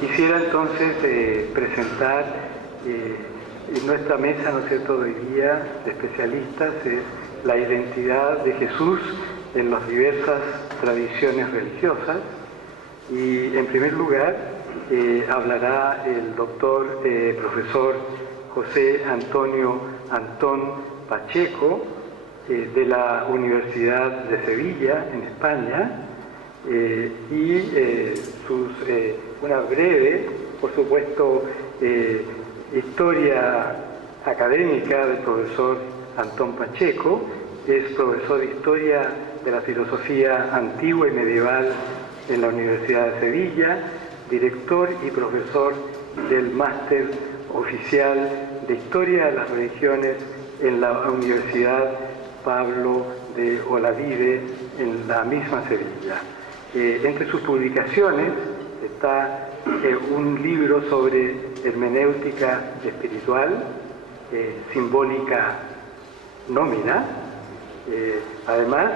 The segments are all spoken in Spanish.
Quisiera entonces presentar nuestra mesa, ¿no es cierto?, de hoy día de especialistas, es la identidad de Jesús en las diversas tradiciones religiosas. Y en primer lugar hablará el doctor profesor José Antonio Antón Pacheco de la Universidad de Sevilla, en España, una breve, por supuesto, historia académica del profesor Antón Pacheco. Es profesor de Historia de la Filosofía Antigua y Medieval en la Universidad de Sevilla, director y profesor del Máster Oficial de Historia de las Religiones en la Universidad Pablo de Olavide, en la misma Sevilla. Entre sus publicaciones está un libro sobre hermenéutica espiritual, simbólica nómina, además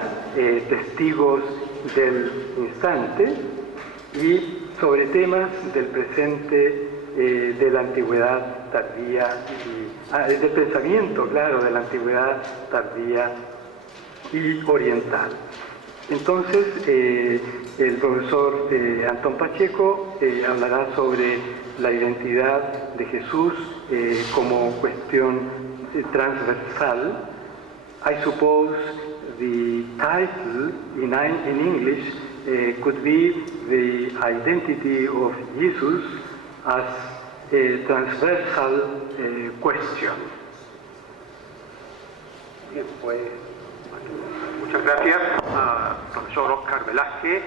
Testigos del Instante, y sobre temas del presente, de la antigüedad tardía, del pensamiento, claro, de la antigüedad tardía y oriental. Entonces, el profesor Antón Pacheco hablará sobre la identidad de Jesús como cuestión transversal. I suppose the title in English could be the identity of Jesus as a transversal question. Bien, pues muchas gracias al profesor Óscar Velázquez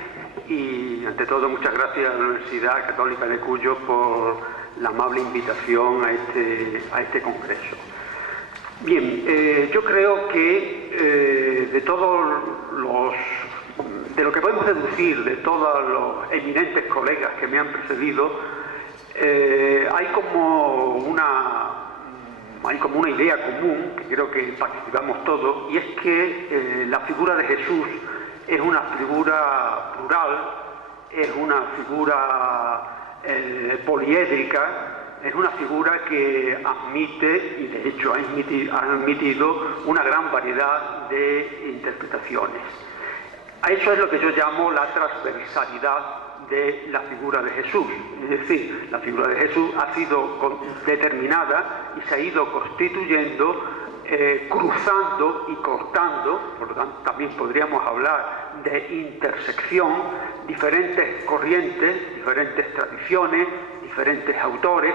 y ante todo muchas gracias a la Universidad Católica de Cuyo por la amable invitación a este congreso. Bien, yo creo que de lo que podemos deducir de todos los eminentes colegas que me han precedido, hay como una idea común, que creo que participamos todos, y es que la figura de Jesús es una figura plural, es una figura poliédrica, es una figura que admite, y de hecho ha admitido, una gran variedad de interpretaciones. A eso es lo que yo llamo la transversalidad de la figura de Jesús. Es decir, la figura de Jesús ha sido determinada y se ha ido constituyendo, cruzando y cortando, por lo tanto también podríamos hablar de intersección, diferentes corrientes, diferentes tradiciones, diferentes autores,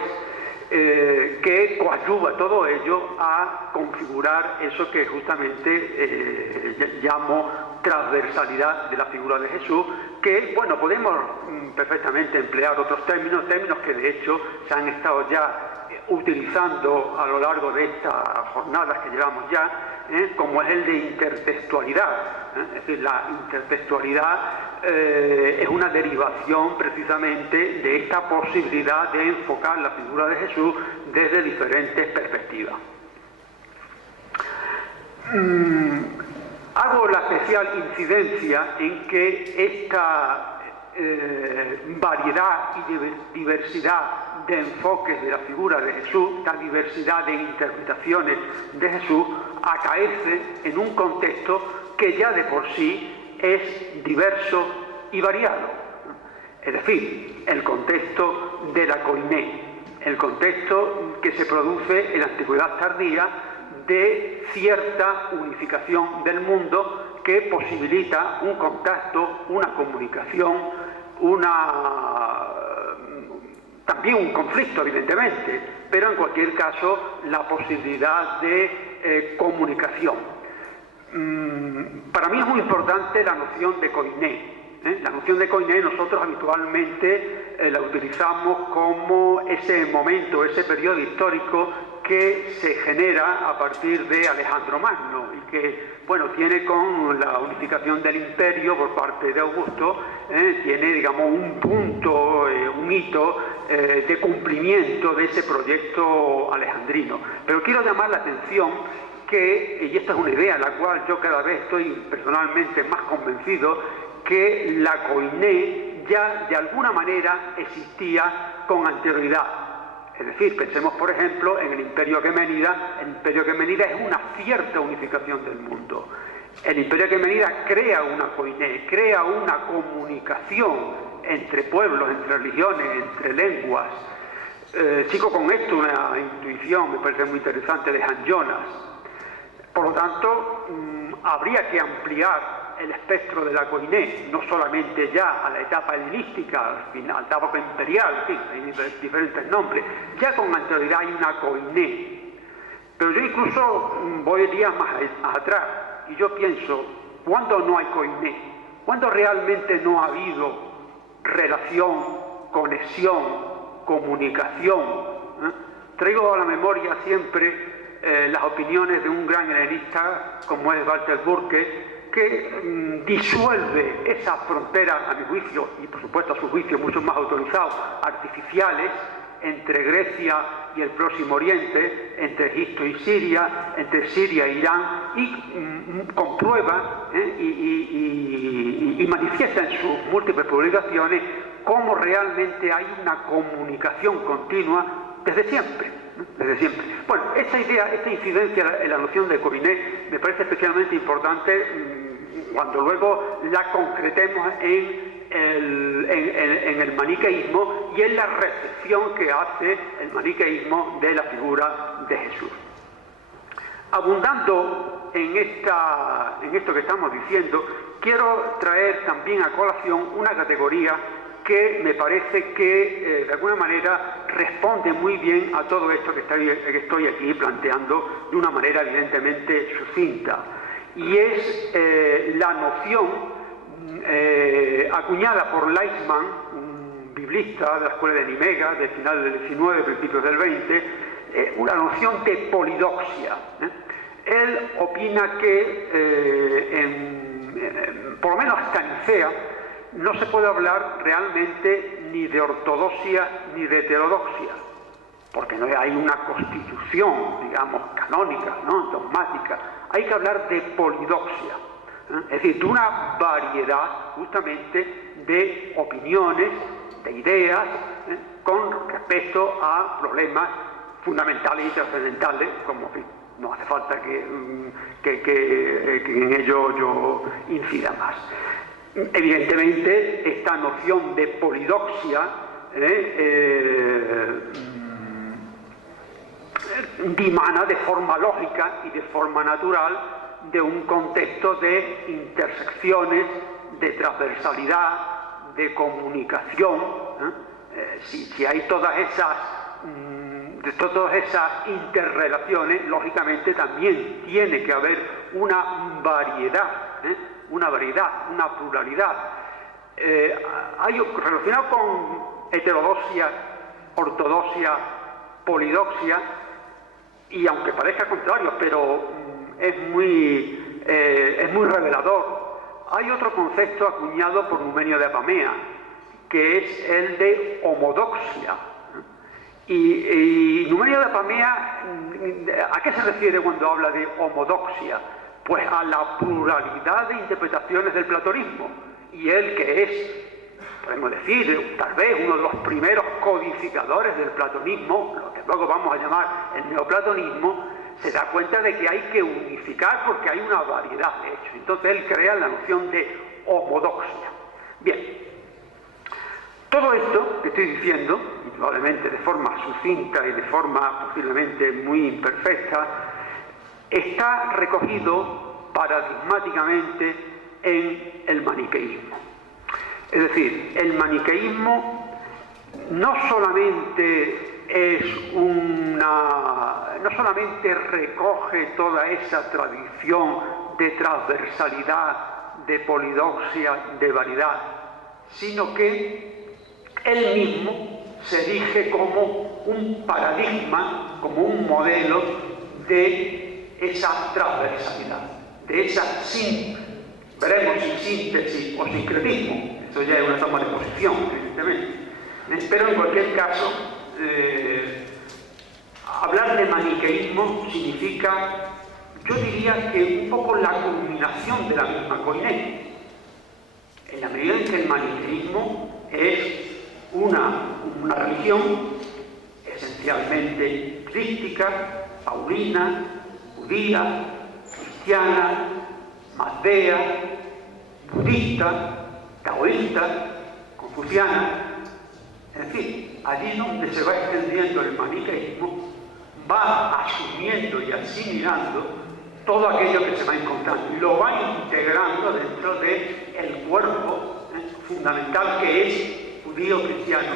que coadyuva todo ello a configurar eso que justamente llamo transversalidad de la figura de Jesús, que, bueno, podemos perfectamente emplear otros términos que de hecho se han estado ya utilizando a lo largo de estas jornadas que llevamos ya, como es el de intertextualidad. Es decir, la intertextualidad es una derivación precisamente de esta posibilidad de enfocar la figura de Jesús desde diferentes perspectivas. Hago la especial incidencia en que esta variedad y diversidad de enfoques de la figura de Jesús, esta diversidad de interpretaciones de Jesús, acaece en un contexto que ya de por sí es diverso y variado. Es decir, el contexto de la koiné, el contexto que se produce en la antigüedad tardía de cierta unificación del mundo que posibilita un contacto, una comunicación, también un conflicto, evidentemente, pero en cualquier caso la posibilidad de comunicación. Para mí es muy importante la noción de koiné. La noción de koiné nosotros habitualmente la utilizamos como ese momento, ese periodo histórico que se genera a partir de Alejandro Magno y que, bueno, tiene con la unificación del imperio por parte de Augusto, tiene, digamos, un punto, un hito de cumplimiento de ese proyecto alejandrino. Pero quiero llamar la atención que, y esta es una idea en la cual yo cada vez estoy personalmente más convencido, que la koiné ya de alguna manera existía con anterioridad. Es decir, pensemos por ejemplo en el Imperio Aqueménida. El Imperio Aqueménida es una cierta unificación del mundo. El Imperio Aqueménida crea una koiné, crea una comunicación entre pueblos, entre religiones, entre lenguas. Sigo con esto una intuición, me parece muy interesante, de Han Jonas. Por lo tanto, habría que ampliar el espectro de la koiné, no solamente ya a la etapa helenística, al la etapa imperial, en fin, hay diferentes nombres. Ya con anterioridad hay una koiné. Pero yo incluso voy días más atrás, y yo pienso, ¿cuándo no hay koiné? ¿Cuándo realmente no ha habido relación, conexión, comunicación? Traigo a la memoria siempre las opiniones de un gran helenista como es Walter Burke, que disuelve esas fronteras, a mi juicio, y por supuesto a su juicio mucho más autorizados, artificiales, entre Grecia y el Próximo Oriente, entre Egipto y Siria, entre Siria e Irán, y comprueba y manifiesta en sus múltiples publicaciones cómo realmente hay una comunicación continua desde siempre. Desde siempre. Bueno, esta idea, esta incidencia en la noción de koiné me parece especialmente importante cuando luego la concretemos en el maniqueísmo y en la recepción que hace el maniqueísmo de la figura de Jesús. Abundando en esto que estamos diciendo, quiero traer también a colación una categoría que me parece que de alguna manera responde muy bien a todo esto que estoy aquí planteando de una manera evidentemente sucinta, y es la noción acuñada por Leisman, un biblista de la escuela de Nimega del final del XIX, principios del XX, una noción de polidoxia. Él opina que por lo menos hasta Nicea no se puede hablar realmente ni de ortodoxia ni de heterodoxia, porque no hay una constitución, digamos, canónica, ¿no?, dogmática. Hay que hablar de polidoxia, es decir, de una variedad justamente de opiniones, de ideas, con respecto a problemas fundamentales y trascendentales, como no hace falta que en ello yo incida más. Evidentemente, esta noción de polidoxia dimana de forma lógica y de forma natural de un contexto de intersecciones, de transversalidad, de comunicación. Si hay todas esas interrelaciones, lógicamente también tiene que haber una variedad, una pluralidad. Relacionado con heterodoxia, ortodoxia, polidoxia, y aunque parezca contrario, pero es muy revelador, hay otro concepto acuñado por Numenio de Apamea, que es el de homodoxia. Y Numenio de Apamea, ¿a qué se refiere cuando habla de homodoxia? Pues a la pluralidad de interpretaciones del platonismo. Y él, que es, podemos decir, tal vez uno de los primeros codificadores del platonismo, lo que luego vamos a llamar el neoplatonismo, se da cuenta de que hay que unificar porque hay una variedad de hechos. Entonces él crea la noción de homodoxia. Bien, todo esto que estoy diciendo, y probablemente de forma sucinta y de forma posiblemente muy imperfecta, está recogido paradigmáticamente en el maniqueísmo. Es decir, el maniqueísmo no solamente recoge toda esa tradición de transversalidad, de polidoxia, de variedad, sino que él mismo se erige como un paradigma, como un modelo de esa transversalidad, de esa veremos si síntesis o sincretismo. Eso ya es una toma de posición, evidentemente. Pero en cualquier caso, hablar de maniqueísmo significa, yo diría que un poco la culminación de la misma koiné, en la medida en que el maniqueísmo es una religión esencialmente crística, paulina, judía, cristiana, mazdea, budista, taoísta, confuciana. En fin, allí donde se va extendiendo el maniqueísmo, va asumiendo y asimilando todo aquello que se va encontrando y lo va integrando dentro del cuerpo fundamental que es judío, cristiano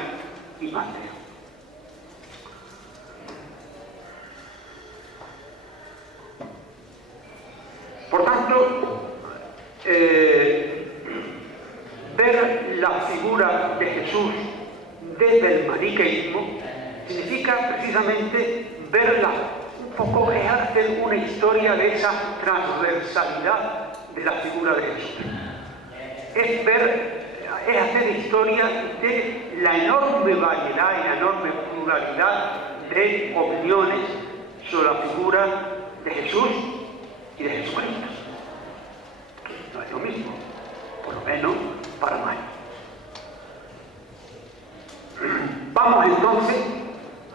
y mazdeo. Por tanto, ver la figura de Jesús desde el maniqueísmo significa precisamente verla un poco, es hacer una historia de esa transversalidad de la figura de Jesús. Es hacer historia de la enorme variedad y la enorme pluralidad de opiniones sobre la figura de Jesús y de Jesucristo. No es lo mismo, por lo menos para mí. Vamos entonces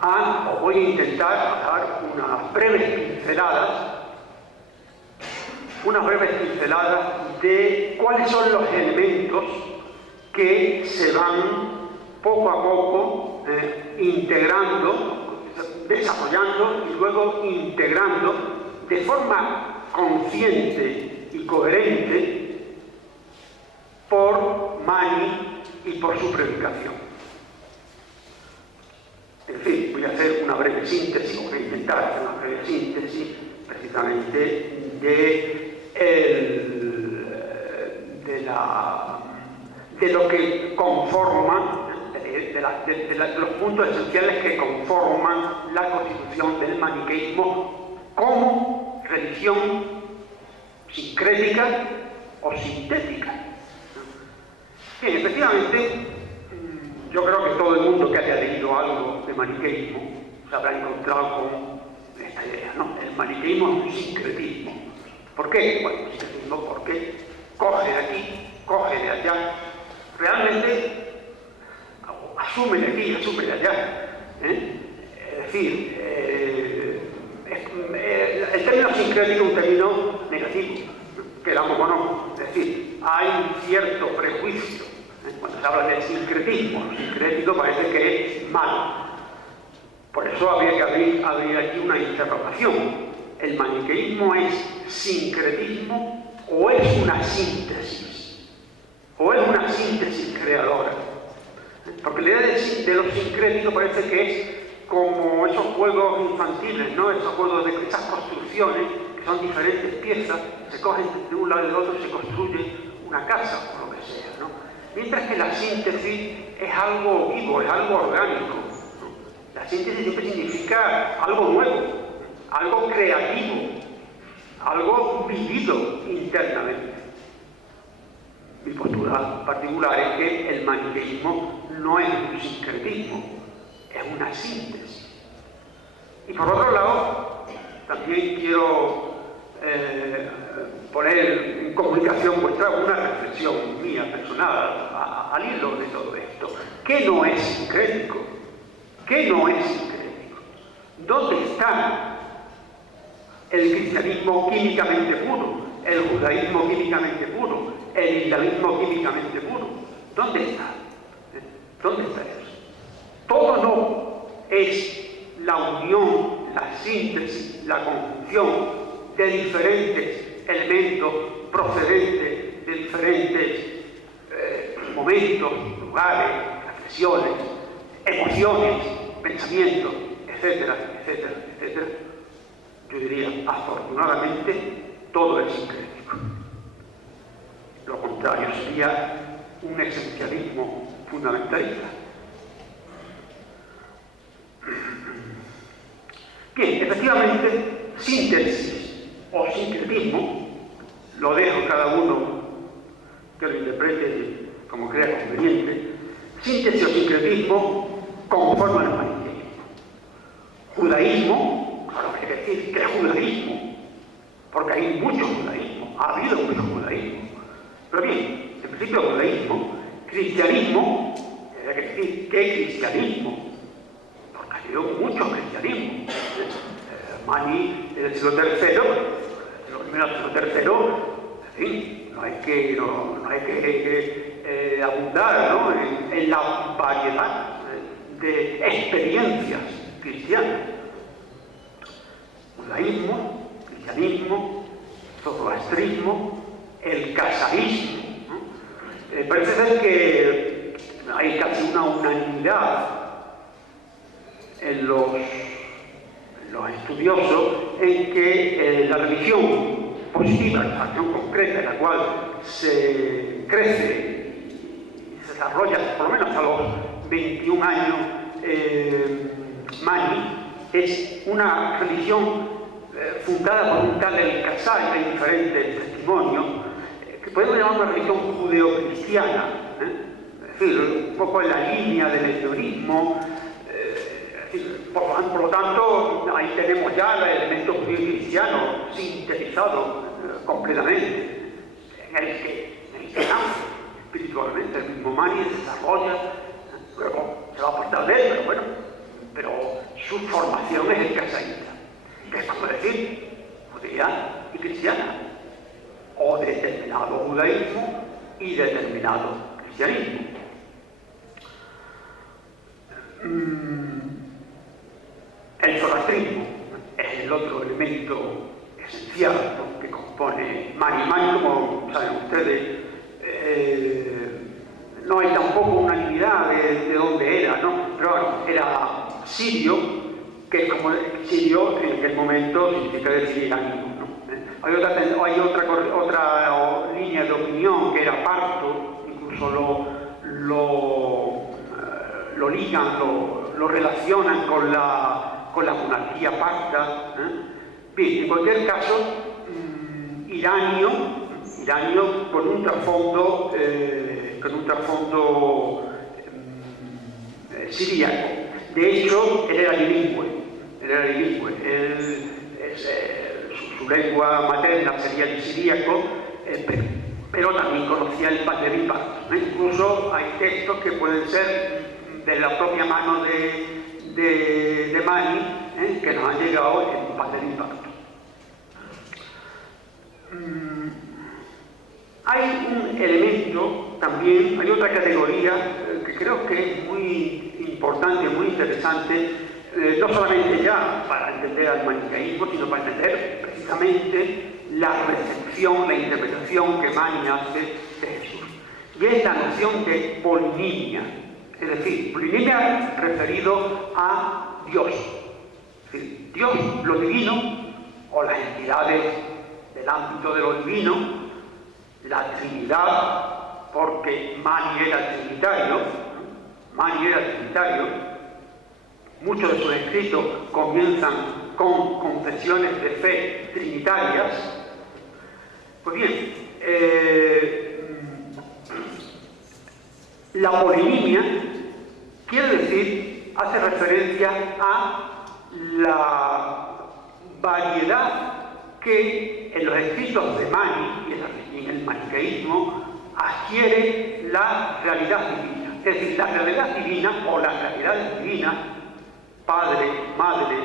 os voy a intentar dar unas breves pinceladas de cuáles son los elementos que se van poco a poco integrando, desarrollando y luego integrando de forma consciente y coherente por Mani y por su predicación. En fin, voy a hacer una breve síntesis, voy a intentar hacer una breve síntesis precisamente de lo que conforma, de los puntos esenciales que conforman la constitución del maniqueísmo como religión sincrética o sintética. Bien, efectivamente, yo creo que todo el mundo que haya leído algo de maniqueísmo se habrá encontrado con esta idea, ¿no? El maniqueísmo es un sincretismo. ¿Por qué? Bueno, un sincretismo porque coge de aquí, coge de allá, realmente asume de aquí, asume de allá. Es decir, el término sincrético es un término negativo, queramos o no. Es decir, hay un cierto prejuicio. Cuando se habla del sincretismo, lo sincrético parece que es malo. Por eso habría que abrir aquí una interrogación. ¿El maniqueísmo es sincretismo o es una síntesis? ¿O es una síntesis creadora? Porque la idea de lo sincrético parece que es como esos juegos infantiles, ¿no? Esos juegos de esas construcciones que son diferentes piezas, se cogen de un lado y del otro y se construye una casa o lo que sea, ¿no? Mientras que la síntesis es algo vivo, es algo orgánico. La síntesis siempre significa algo nuevo, algo creativo, algo vivido internamente. Mi postura particular es que el maniqueísmo no es un sincretismo, es una síntesis. Y por otro lado, también quiero poner en comunicación vuestra una reflexión mía personal al hilo de todo esto. ¿Qué no es sincrético? ¿Qué no es sincrético? ¿Dónde está el cristianismo químicamente puro, el judaísmo químicamente puro, el islamismo químicamente puro? ¿Dónde está? ¿Dónde está eso? Todo no es la unión, la síntesis, la conjunción de diferentes elementos procedentes de diferentes momentos, lugares, reflexiones, emociones, pensamientos, etcétera, etcétera, etcétera. Yo diría, afortunadamente, todo es sincrético. Lo contrario sería un esencialismo fundamentalista. Bien, efectivamente, síntesis o sincretismo, lo dejo cada uno que lo interprete como crea conveniente. Síntesis o sincretismo conforman el maniqueísmo. Judaísmo, claro, hay que decir que es judaísmo, porque hay mucho judaísmo, ha habido mucho judaísmo. Pero bien, en principio judaísmo, cristianismo, hay que decir, ¿qué cristianismo? Porque ha habido mucho cristianismo. Mani del siglo III, los primeros del siglo III, en fin, no hay que abundar, ¿no?, en la variedad de experiencias cristianas. Judaísmo, cristianismo, zoroastrismo, el casaísmo, ¿no? Parece ser que hay casi una unanimidad en los estudiosos en que la religión positiva, la religión concreta en la cual se crece y se desarrolla por lo menos hasta los 21 años, Mani, es una religión fundada por un tal El Casal, hay diferentes testimonios, que podemos llamar una religión judeocristiana, es decir, un poco en la línea del hedonismo. Por lo tanto, ahí tenemos ya el elemento judío-cristiano sintetizado completamente, en el que nace espiritualmente. El mismo Mani se desarrolla, luego se va a apartar de él, pero bueno, pero su formación es el casaísta, que es como decir judía y cristiana, o determinado judaísmo y determinado cristianismo. El zoroastrismo es el otro elemento esencial, ¿no?, que compone Mani. Mani, como saben ustedes, no hay tampoco unanimidad de dónde era, ¿no? Pero bueno, era sirio, que como sirio en aquel momento significa decir iránico, ¿no? Hay otra línea de opinión que era parto, incluso lo ligan, lo relacionan con la monarquía parta. Bien, en cualquier caso, iranio con un trasfondo siríaco. De hecho, él era bilingüe. Su lengua materna sería el siríaco, pero también conocía el pateripacto. Incluso hay textos que pueden ser de la propia mano de Mani, que nos han llegado en pateripacto. Hay un elemento también, hay otra categoría que creo que es muy importante, muy interesante, no solamente ya para entender al maniqueísmo, sino para entender precisamente la recepción, la interpretación que Mani hace de Jesús. Y es la noción de polinimia, es decir, polinimia referido a Dios. Es decir, Dios, lo divino, o las entidades del ámbito de lo divino, la Trinidad, porque Mani era trinitario, muchos de sus escritos comienzan con confesiones de fe trinitarias. Pues bien, la polinimia quiere decir, hace referencia a la variedad que en los escritos de Mani y en el maniqueísmo adquiere la realidad divina. Es decir, la realidad divina o las realidades divinas, Padre, Madre,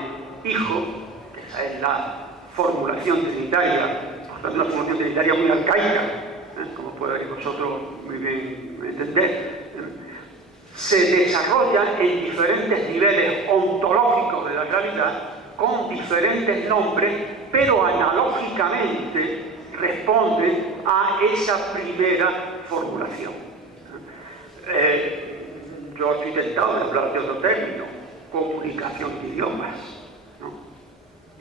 Hijo, que esa es la formulación trinitaria, por tanto una formulación trinitaria muy arcaica, como podéis vosotros muy bien entender, se desarrolla en diferentes niveles ontológicos de la realidad, con diferentes nombres, pero analógicamente responden a esa primera formulación. Yo estoy tentado de hablar de otro término, comunicación de idiomas, ¿no?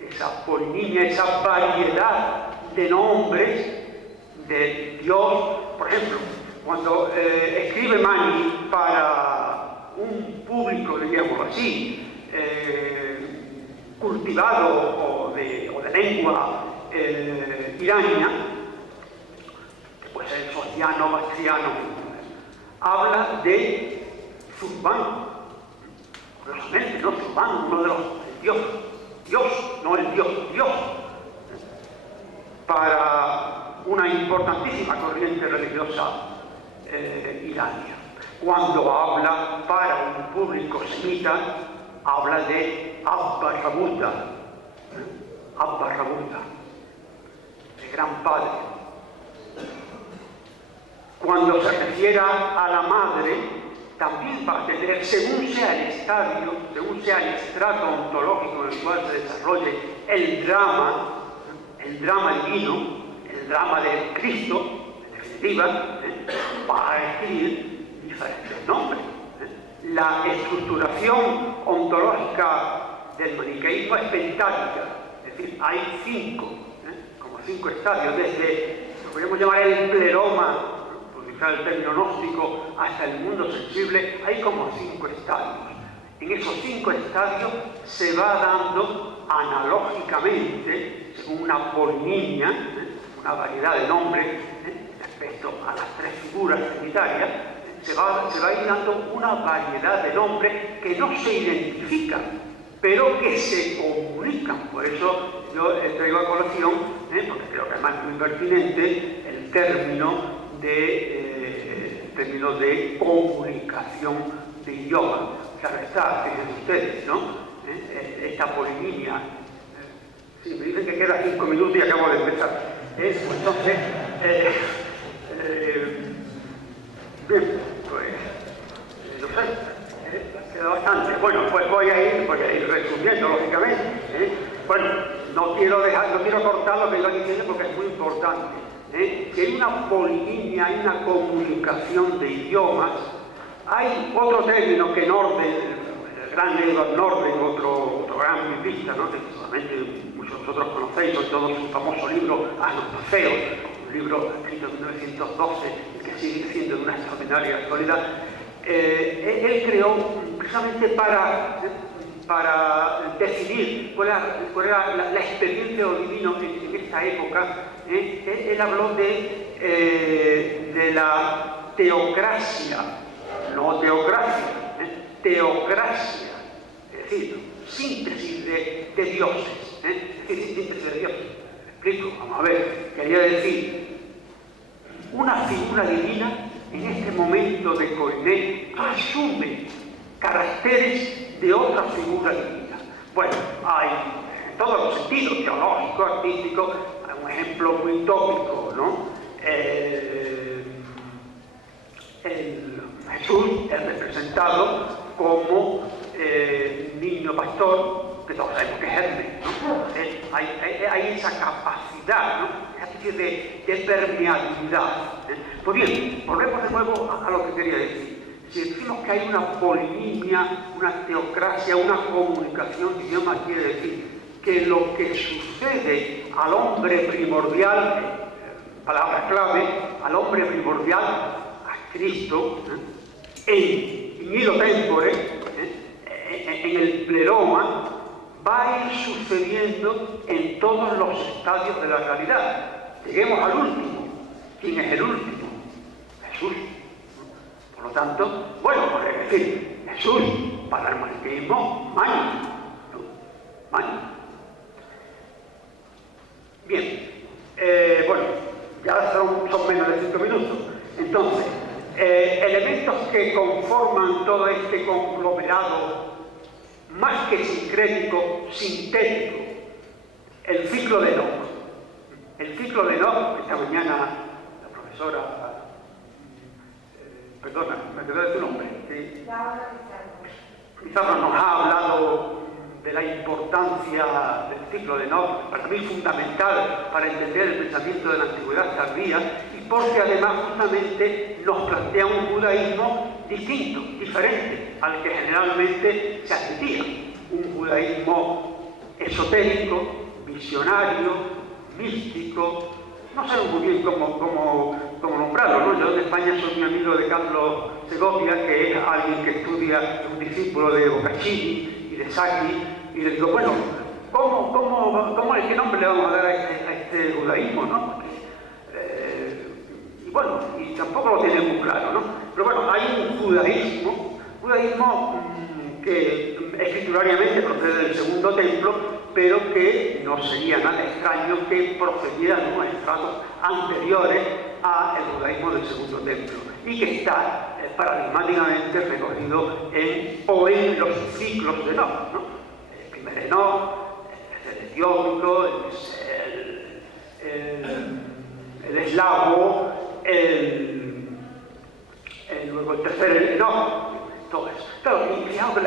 Esa polinimia, esa variedad de nombres de Dios. Por ejemplo, cuando escribe Mani para un público, diríamos así, cultivado o de lengua irania, que puede ser sociano, bastriano, habla de Zurban, curiosamente, ¿no? Zurban, uno de los Dios, no el Dios, para una importantísima corriente religiosa irania. Cuando habla para un público semita, habla de Abba Rabuta, el gran padre. Cuando se refiere a la madre, también va a tener, según sea el estadio, según sea el estrato ontológico en el cual se desarrolle el drama divino, el drama del Cristo, en definitiva, va a escribir diferentes nombres. La estructuración ontológica del maniqueísmo es pentática, es decir, hay como cinco estadios, desde lo podríamos llamar el pleroma, por utilizar el término gnóstico, hasta el mundo sensible, hay como 5 estadios. En esos 5 estadios se va dando analógicamente, según una polinimia, una variedad de nombres, respecto a las 3 figuras trinitarias, se va a ir dando una variedad de nombres que no se identifican, pero que se comunican. Por eso yo traigo a colación, porque creo que además es muy pertinente, el término de comunicación de idioma. Claro está, fíjense ustedes, ¿no? Esta polinimia. Sí, me dicen que queda 5 minutos y acabo de empezar. Entonces, bien, pues, no sé, queda bastante. Bueno, pues voy a ir resumiendo, lógicamente. Bueno, no quiero cortar lo que iba diciendo porque es muy importante. Que hay una polinimia, hay una comunicación de idiomas. Hay otro término que Norden, el gran Edward Norden, otro gran lingüista, ¿no? Que seguramente muchos de vosotros conocéis, sobre todo su famoso libro Anotofeo, un libro escrito en 1912 que sigue siendo de una extraordinaria actualidad. Él creó precisamente para decidir cuál era la experiencia de lo divino en esta época. Él habló de la teocracia, no teocracia, teocracia, es decir, síntesis de dioses, es decir, síntesis de dioses. ¿Me explico? Vamos a ver, quería decir, una figura divina en este momento de Koiné asume caracteres de otra figura divina. Bueno, hay en todos los sentidos, teológico, artístico, un ejemplo muy tópico, ¿no? Jesús es representado como niño pastor, que todos sabemos que es Hermes, ¿no? Hay esa capacidad, ¿no? Esa especie de permeabilidad. Pues bien, volvemos de nuevo a lo que quería decir. Si decimos que hay una polinimia, una teocracia, una comunicación de idioma, quiere decir que lo que sucede al hombre primordial, palabra clave, al hombre primordial, a Cristo, en hilo tempore, en el pleroma, va a ir sucediendo en todos los estadios de la realidad. Lleguemos al último. ¿Quién es el último? Jesús. Por lo tanto, bueno, es decir, Jesús, para el maniqueísmo, Mani. Bien, bueno, ya son menos de 5 minutos. Entonces, elementos que conforman todo este conglomerado más que sincrético, sintético, el ciclo de Enoch. El ciclo de Enoch, esta mañana la profesora, perdona, me quedé de tu nombre, ¿sí? Pizarro nos ha hablado de la importancia del ciclo de Enoch, para mí fundamental para entender el pensamiento de la antigüedad tardía, y porque además justamente nos plantea un judaísmo distinto, diferente al que generalmente se admitía. Un judaísmo esotérico, visionario, místico, no sé muy bien cómo nombrarlo, ¿no? Yo en España soy un amigo de Carlos Segovia, que es alguien que estudia, un discípulo de Boccaccini y de Sacchi, y le digo, bueno, ¿qué nombre le vamos a dar a este judaísmo, no? Y bueno, y tampoco lo tiene muy claro, ¿no? Pero bueno, hay un judaísmo que escriturariamente procede del Segundo Templo, pero que no sería nada extraño que procediera de unos estratos anteriores al judaísmo del Segundo Templo, y que está paradigmáticamente recogido en los ciclos de Enoch, ¿no? El primer Enoch, el etiópico, el eslavo, luego el tercer Enoch, todo eso. Claro, y fijaos que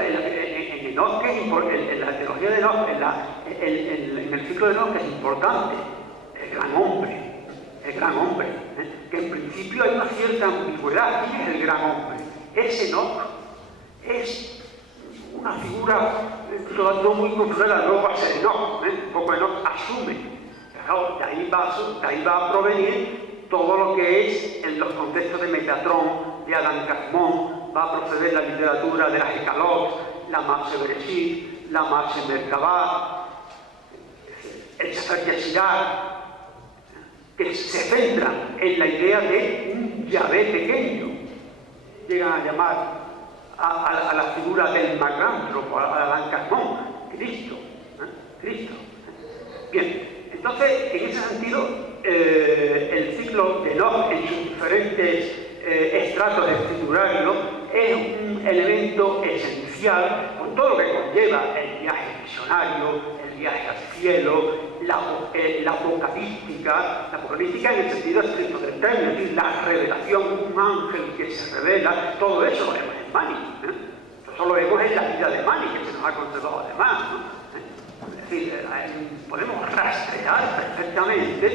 en Enoch, en la teología de Enoch, en el ciclo de Enoch, que es importante, el gran hombre, que en principio hay una cierta ambigüedad. ¿Quién es el gran hombre? Es Enoch, es una figura no muy controlada, luego va a ser Enoch, un poco Enoch asume. Claro, de ahí va a provenir todo lo que es en los contextos de Metatron, de Adam Kazmón, va a proceder la literatura de la Hecalot, la Marche Bereshit, la Marche Merkabah, el Sefer Yeshirah, que se centra en la idea de un Yahvé pequeño. Llegan a llamar a la figura del macrántropo, a Adam Kazmón, Cristo. Bien. Entonces, en ese sentido, el ciclo de Enoch en sus diferentes estratos escriturario es un elemento esencial con todo lo que conlleva el viaje visionario, el viaje al cielo, la apocalíptica en el sentido estricto del término, es decir, la revelación, un ángel que se revela, todo eso lo vemos en Mani. Eso lo vemos en la vida de Mani, que se nos ha conservado además, ¿no? Es decir, podemos rastrear perfectamente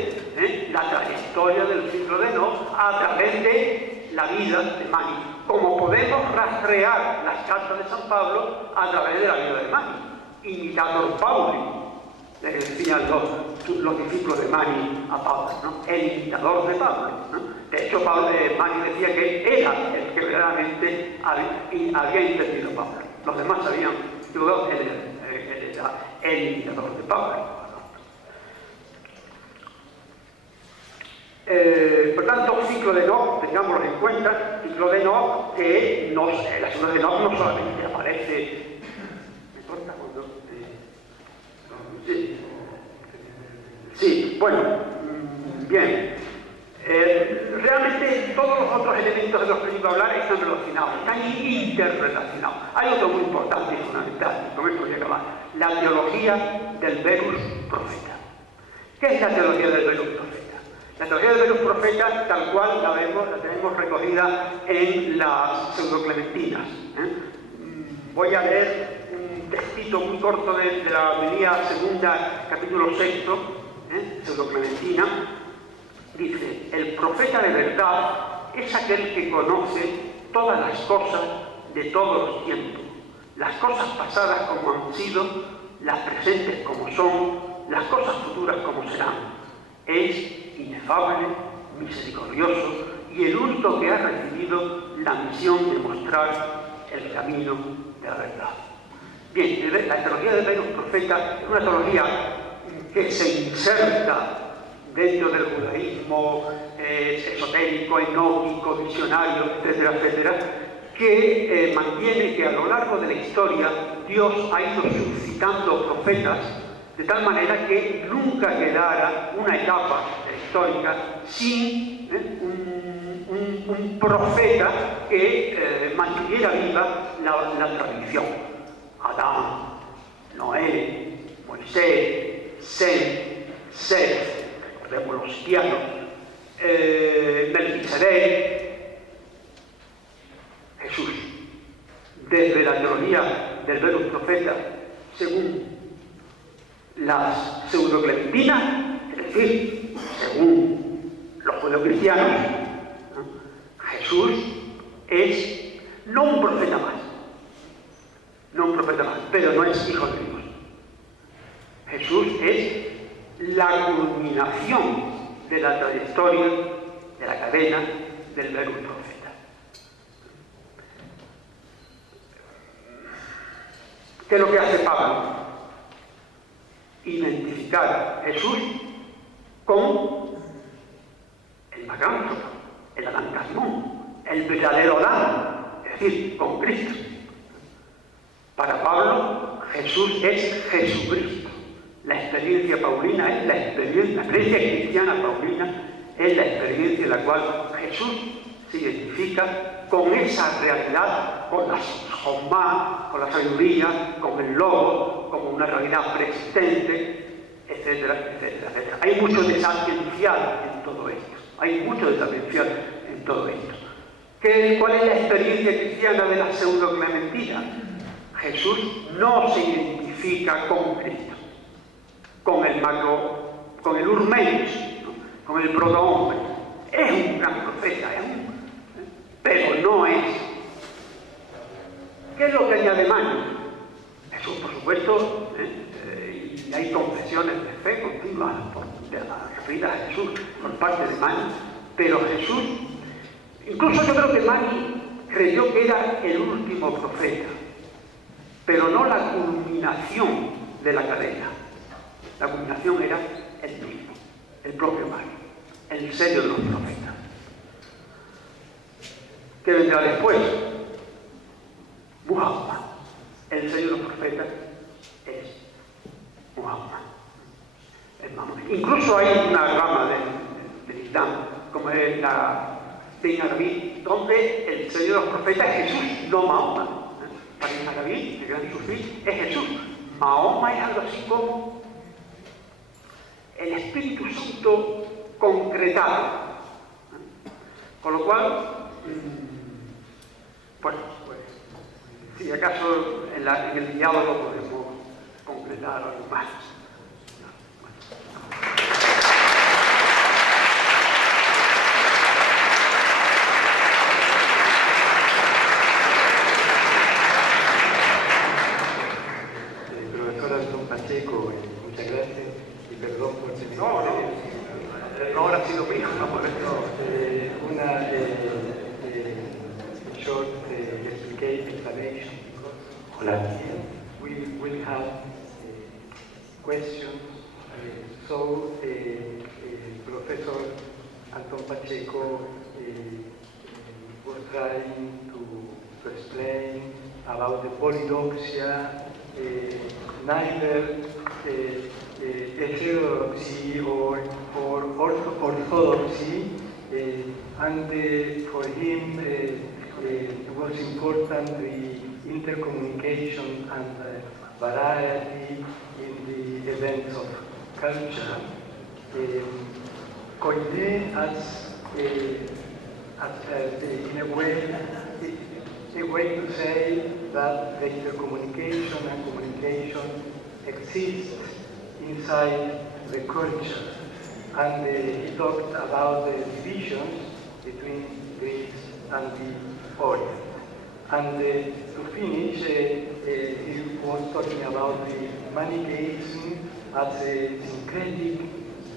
la trayectoria del ciclo de Enoch a través de la vida de Mani, como podemos rastrear las cartas de San Pablo a través de la vida de Mani. Imitator Pauli, le decían los discípulos de Mani a Pablo, ¿no? El imitador de Pablo, ¿no? De hecho, Mani decía que él era el que verdaderamente había entendido a Pablo. Los demás sabían que él era el imitador de Pablo. Por tanto, ciclo de Enoch, tengámoslo en cuenta, ciclo de Enoch, que la ciclo de Enoch no solamente aparece. ¿Me importa cuando? Sí, bueno, bien. Realmente todos los otros elementos de los que iba a hablar están relacionados, están interrelacionados. Hay otro muy importante y fundamental, y con esto voy a acabar: la teología del Verus Profeta. ¿Qué es la teología del Verus Profeta? La teología del Verus Profeta, tal cual la tenemos recogida en las pseudoclementinas. Voy a leer un textito muy corto de la homilía segunda, capítulo 6, pseudoclementina. Dice: el profeta de verdad es aquel que conoce todas las cosas de todos los tiempos, las cosas pasadas como han sido, las presentes como son, las cosas futuras como serán. Es inefable, misericordioso y el único que ha recibido la misión de mostrar el camino de la verdad. Bien, la teología del Verus Profeta es una teología que se inserta dentro del judaísmo esotérico, enóquico, visionario, etcétera, etcétera, que mantiene que a lo largo de la historia Dios ha ido suscitando profetas de tal manera que nunca quedara una etapa histórica sin un profeta que mantuviera viva la tradición. Adán, Noé, Moisés, Seth, recordemos los cristianos, Melquisedec, Jesús. Desde la teología del Verus Profeta, según las pseudoclementinas, es decir, según los judeocristianos, Jesús es no un profeta más, pero no es hijo de Dios. Jesús es la culminación de la trayectoria, de la cadena del Verus Profeta. ¿Qué es lo que hace Pablo? Identificar a Jesús con el macrántropo, el Adán Kazmón, el verdadero Adán, es decir, con Cristo. Para Pablo, Jesús es Jesucristo. La experiencia paulina es la experiencia cristiana paulina es la experiencia en la cual Jesús se identifica con esa realidad, con la Jommá, con la sabiduría, con el logo, como una realidad preexistente, etcétera, etcétera, etcétera. Hay mucho de sapiencial en todo esto. Hay mucho de sapiencial en todo esto. ¿Cuál es la experiencia cristiana de la pseudo-clementina? Jesús no se identifica con Cristo, con el urmenos, ¿no? Con el protohombre. Es un gran profeta, pero no es. ¿Qué es lo que añade Mani? Jesús, por supuesto, y hay confesiones de fe continuas referidas a Jesús por parte de Mani, pero Jesús, incluso yo creo que Mani creyó que era el último profeta, pero no la culminación de la cadena. La culminación era el mismo, el propio Mani, el sello de los profetas. ¿Qué vendrá después? Muhammad. El sello de los profetas es Muhammad. Incluso hay una rama del Islam, como es la Ibn Arabi, donde el sello de los profetas es Jesús, no Mahoma. Para Ibn Arabi, el gran sufí, es Jesús. Mahoma es algo así como el Espíritu Santo concretado. Con lo cual, pues, si acaso en el diálogo podemos concretar algo más. Profesor Antón Pacheco, muchas gracias y perdón por si No habrá sido mío, no por eso. Una short explanation. Hola. We will have questions. Professor Antón Pacheco was trying to explain about the polydoxia, neither heterodoxy or orthodoxy, and for him it was important the intercommunication and variety in the events of culture. Koine in a way to say that the intercommunication and communication exists inside the culture. And he talked about the divisions between Greece and the Orient. And to finish, he was talking about the Manichaeism as a syncretic,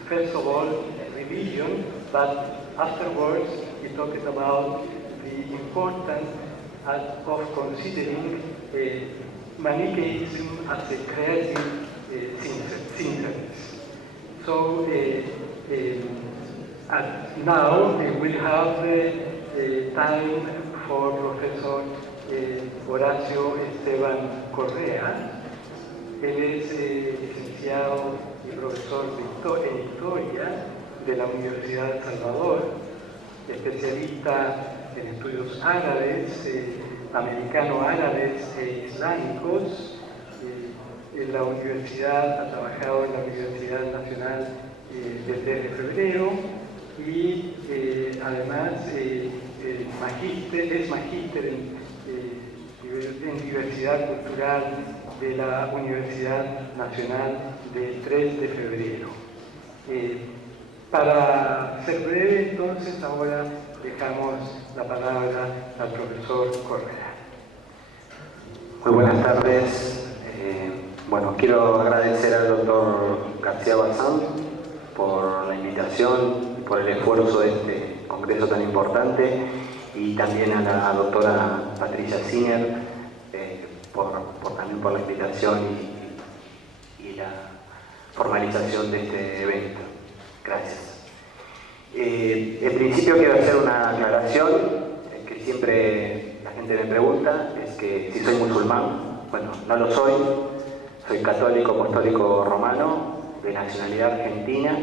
first of all, religion, but afterwards he talked about the importance of considering Manichaeism as a creative synthesis. So now we will have time for Professor Horacio Esteban Correa. Él es licenciado y profesor en Historia de la Universidad de El Salvador, especialista en estudios árabes, americano-árabes e islámicos. En la universidad, ha trabajado en la Universidad Nacional del 3 de febrero y además es magíster en diversidad cultural de la Universidad Nacional del 3 de febrero. Para ser breve, entonces, ahora dejamos la palabra al profesor Correa. Muy buenas tardes. Bueno, quiero agradecer al doctor García Bazán por la invitación y por el esfuerzo de este congreso tan importante, y también a la doctora Patricia Singer también por la invitación y la formalización de este evento. Gracias. En principio quiero hacer una aclaración que siempre la gente me pregunta, es que si soy musulmán. Bueno, no lo soy. Soy católico apostólico romano, de nacionalidad argentina.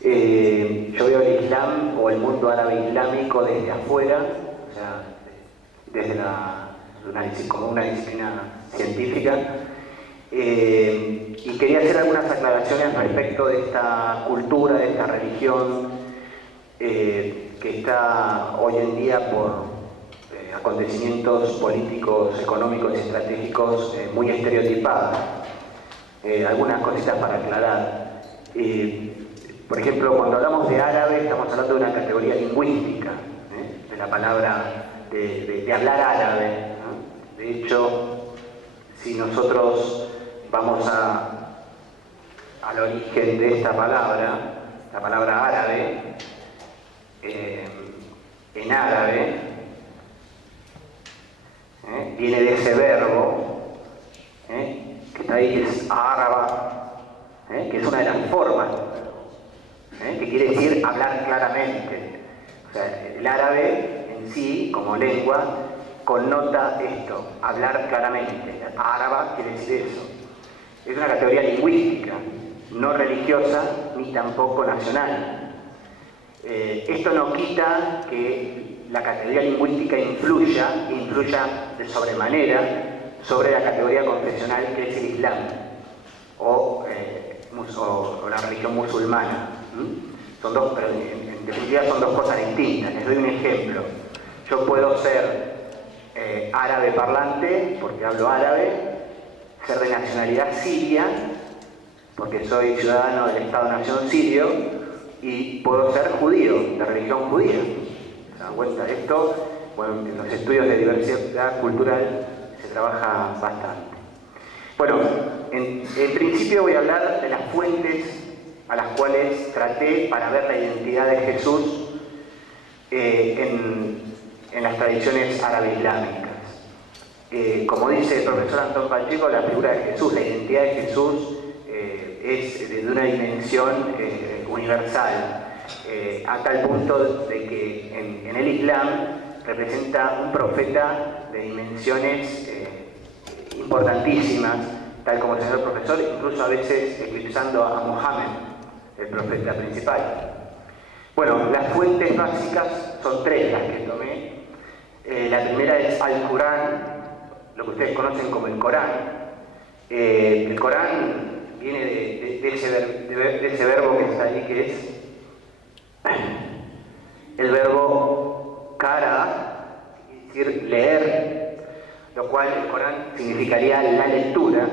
Yo veo el Islam o el mundo árabe islámico desde afuera, o sea, como una disciplina científica. Y quería hacer algunas aclaraciones respecto de esta cultura, de esta religión, que está hoy en día por acontecimientos políticos, económicos y estratégicos muy estereotipadas. Algunas cositas para aclarar. Por ejemplo, cuando hablamos de árabe, estamos hablando de una categoría lingüística, de la palabra, de hablar árabe, ¿no? De hecho, si nosotros vamos al origen de esta palabra, la palabra árabe, en árabe, viene de ese verbo, que está ahí, que es áraba, que es una de las formas, que quiere decir hablar claramente. O sea, el árabe en sí, como lengua, connota esto, hablar claramente. Áraba quiere decir eso. Es una categoría lingüística, no religiosa ni tampoco nacional. Esto no quita que la categoría lingüística influya de sobremanera sobre la categoría confesional que es el Islam o la religión musulmana. Son dos, pero en definitiva son dos cosas distintas. Les doy un ejemplo. Yo puedo ser árabe parlante porque hablo árabe, ser de nacionalidad siria porque soy ciudadano del Estado-Nación sirio, y puedo ser judío, de religión judía. ¿Se dan cuenta? Esto, bueno, en los estudios de diversidad cultural se trabaja bastante. Bueno, en principio voy a hablar de las fuentes a las cuales traté para ver la identidad de Jesús en las tradiciones árabe-islámicas. Como dice el profesor Antón Pacheco, la figura de Jesús, la identidad de Jesús es de una dimensión universal, a tal punto de que en el Islam representa un profeta de dimensiones importantísimas, tal como el señor profesor, incluso a veces eclipsando a Mohammed, el profeta principal. Bueno, las fuentes básicas son tres las que tomé. La primera es Al-Qur'an, lo que ustedes conocen como el Corán. El Corán viene de ese verbo que está ahí, que es el verbo qara, es decir, leer, lo cual el Corán significaría la lectura.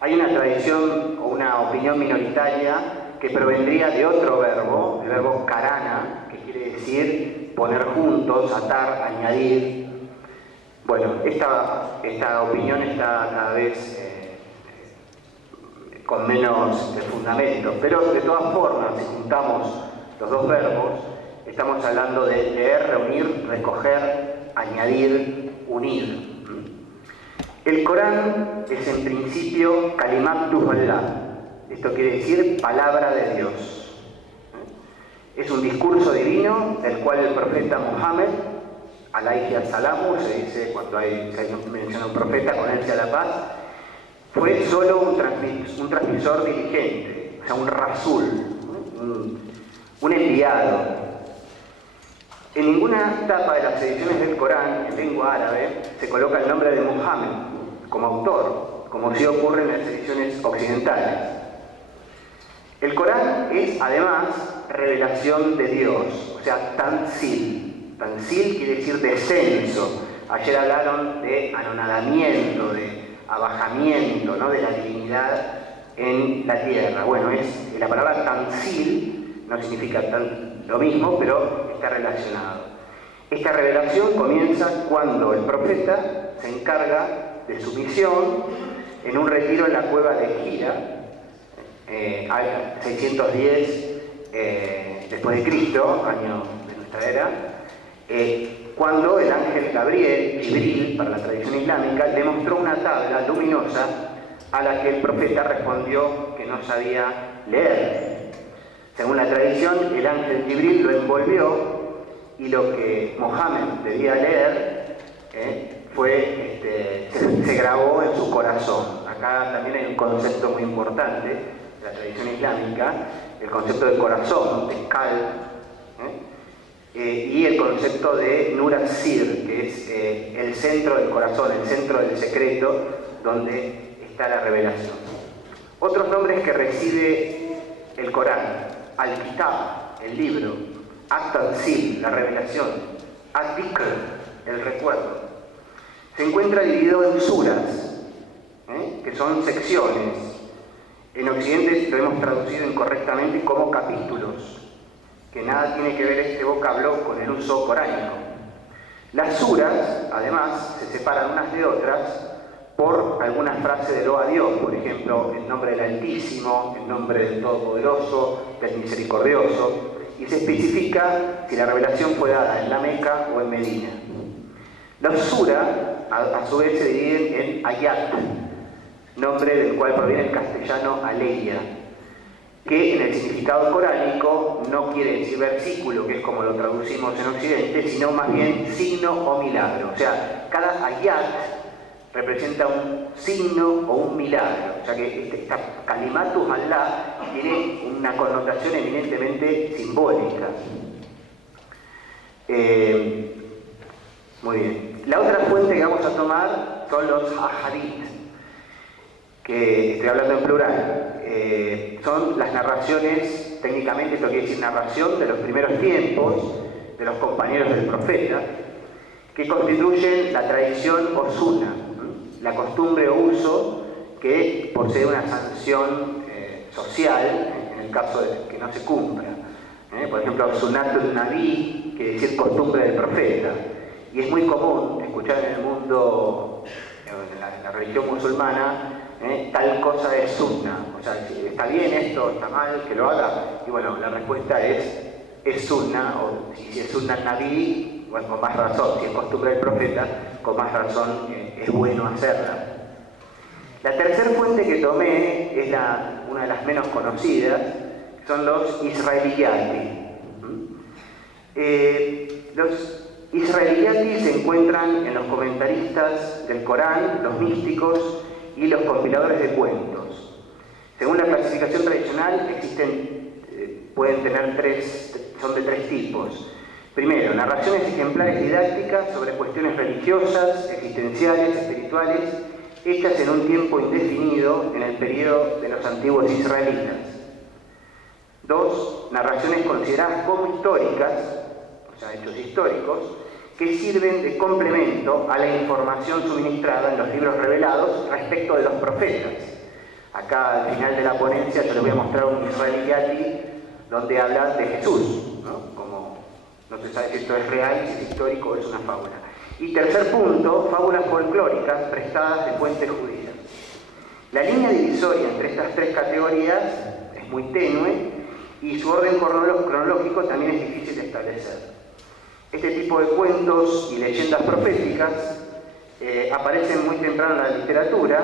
Hay una tradición o una opinión minoritaria que provendría de otro verbo, el verbo qarana, que quiere decir poner juntos, atar, añadir. Bueno, esta opinión está cada vez con menos fundamento, pero de todas formas, si juntamos los dos verbos, estamos hablando de leer, reunir, recoger, añadir, unir. El Corán es en principio Kalimatullah, esto quiere decir palabra de Dios. Es un discurso divino del cual el profeta Mohammed, alayhi as-salamu, se dice cuando se menciona un profeta, con él sea la paz, fue solo un transmisor diligente, o sea, un rasul, un enviado. En ninguna etapa de las ediciones del Corán, en lengua árabe, se coloca el nombre de Mohammed como autor, como sí ocurre en las ediciones occidentales. El Corán es, además, revelación de Dios, o sea, tanzil. Tanzil quiere decir descenso. Ayer hablaron de anonadamiento, de abajamiento, ¿no?, de la divinidad en la tierra. Bueno, la palabra tanzil no significa lo mismo, pero está relacionado. Esta revelación comienza cuando el profeta se encarga de su misión en un retiro en la cueva de Hira, 610 después de Cristo, año de nuestra era, cuando el ángel Gabriel, Jibril, para la tradición islámica, le mostró una tabla luminosa a la que el profeta respondió que no sabía leer. Según la tradición, el ángel Jibril lo envolvió y lo que Mohammed debía leer se grabó en su corazón. Acá también hay un concepto muy importante de la tradición islámica, el concepto del corazón, de qalb. y el concepto de Nur al-Sir, que es el centro del corazón, el centro del secreto, donde está la revelación. Otros nombres que recibe el Corán: Al-Kitab, el libro; At-Tanzil, la revelación; Ad-Dhikr, el recuerdo. Se encuentra dividido en suras, que son secciones. En Occidente lo hemos traducido incorrectamente como capítulos, que nada tiene que ver este vocablo con el uso coránico. Las suras, además, se separan unas de otras por algunas frases de loa a Dios, por ejemplo, el nombre del Altísimo, el nombre del Todopoderoso, del Misericordioso, y se especifica si la revelación fue dada en la Meca o en Medina. Las suras, a su vez, se dividen en ayat, nombre del cual proviene el castellano aleya, que en el significado coránico no quiere decir versículo, que es como lo traducimos en Occidente, sino más bien signo o milagro. O sea, cada ayat representa un signo o un milagro. O sea que esta Kalimatus Allah tiene una connotación eminentemente simbólica. Muy bien. La otra fuente que vamos a tomar son los ahadith, que estoy hablando en plural. Son las narraciones, técnicamente esto quiere decir narración de los primeros tiempos, de los compañeros del profeta, que constituyen la tradición o sunna, la costumbre o uso que posee una sanción social en el caso de que no se cumpla. Por ejemplo, Sunnatul Nabi, que es decir costumbre del profeta. Y es muy común escuchar en el mundo, en la religión musulmana, tal cosa es sunna. O sea, si está bien esto, está mal, que lo haga. Y bueno, la respuesta es sunna, o si es sunna Nabi, bueno, con más razón. Si es costumbre del profeta, con más razón es bueno hacerla. La tercera fuente que tomé es una de las menos conocidas, son los israeliyati. Los israeliyati se encuentran en los comentaristas del Corán, los místicos y los compiladores de cuentos. Según la clasificación tradicional, pueden tener son de tres tipos. Primero, narraciones ejemplares didácticas sobre cuestiones religiosas, existenciales, espirituales, hechas en un tiempo indefinido en el periodo de los antiguos israelitas. Dos, narraciones consideradas como históricas, o sea, hechos históricos, que sirven de complemento a la información suministrada en los libros revelados respecto de los profetas. Acá al final de la ponencia yo les voy a mostrar un israeliyati donde habla de Jesús, ¿no? Como no se sabe si esto es real, si es histórico o es una fábula. Y tercer punto, fábulas folclóricas prestadas de fuentes judías. La línea divisoria entre estas tres categorías es muy tenue y su orden cronológico también es difícil de establecer. Este tipo de cuentos y leyendas proféticas aparecen muy temprano en la literatura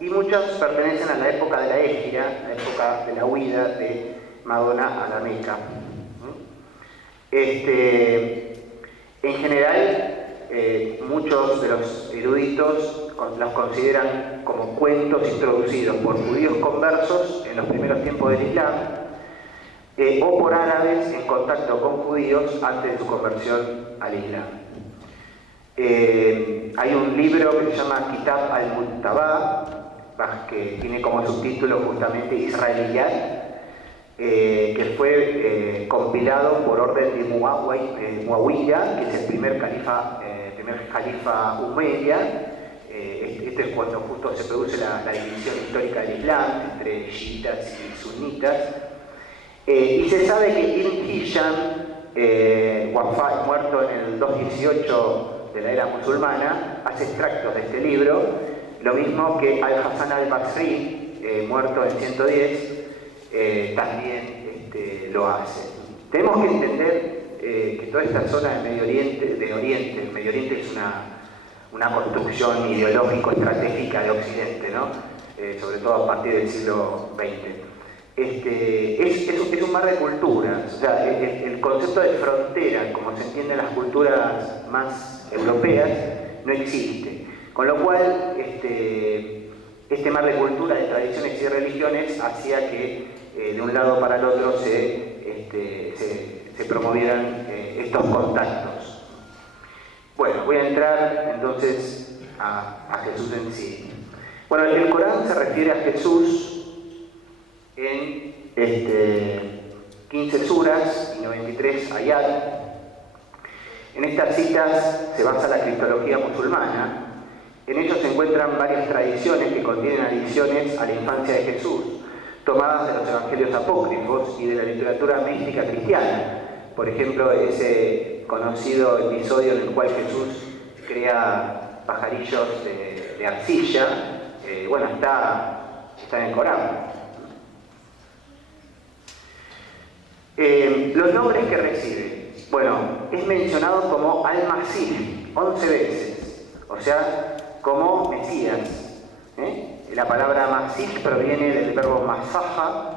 y muchas pertenecen a la época de la Égira, la época de la huida de Madonna a la Meca. En general, muchos de los eruditos los consideran como cuentos introducidos por judíos conversos en los primeros tiempos del Islam, o por árabes en contacto con judíos antes de su conversión al Islam. Hay un libro que se llama Kitab al-Mujtabā, que tiene como subtítulo justamente Israeliyat, que fue compilado por orden de Muawiyah, que es el primer califa umayya. Este es cuando justo se produce la división histórica del Islam entre chiitas y sunitas. Y se sabe que Ibn Hisham, muerto en el 218 de la era musulmana, hace extractos de este libro, lo mismo que Al-Hasan al-Basri, muerto en 110, también lo hace. Tenemos que entender que toda esta zona del Medio Oriente, el Medio Oriente es una construcción ideológico-estratégica de Occidente, ¿no? Sobre todo a partir del siglo XX. Es un mar de culturas. O sea, el concepto de frontera, como se entiende en las culturas más europeas, no existe. Con lo cual, este mar de culturas, de tradiciones y religiones hacía que de un lado para el otro se se promovieran estos contactos. Bueno, voy a entrar entonces a Jesús en sí. Bueno, el Corán se refiere a Jesús en 15 suras y 93 ayat. En estas citas se basa la cristología musulmana. En ellos se encuentran varias tradiciones que contienen alusiones a la infancia de Jesús, tomadas de los evangelios apócrifos y de la literatura mística cristiana. Por ejemplo, ese conocido episodio en el cual Jesús crea pajarillos de arcilla, bueno, está en el Corán. Los nombres que recibe. Bueno, es mencionado como Al-Masih 11 veces, o sea, como Mesías. La palabra Masih proviene del verbo masaja.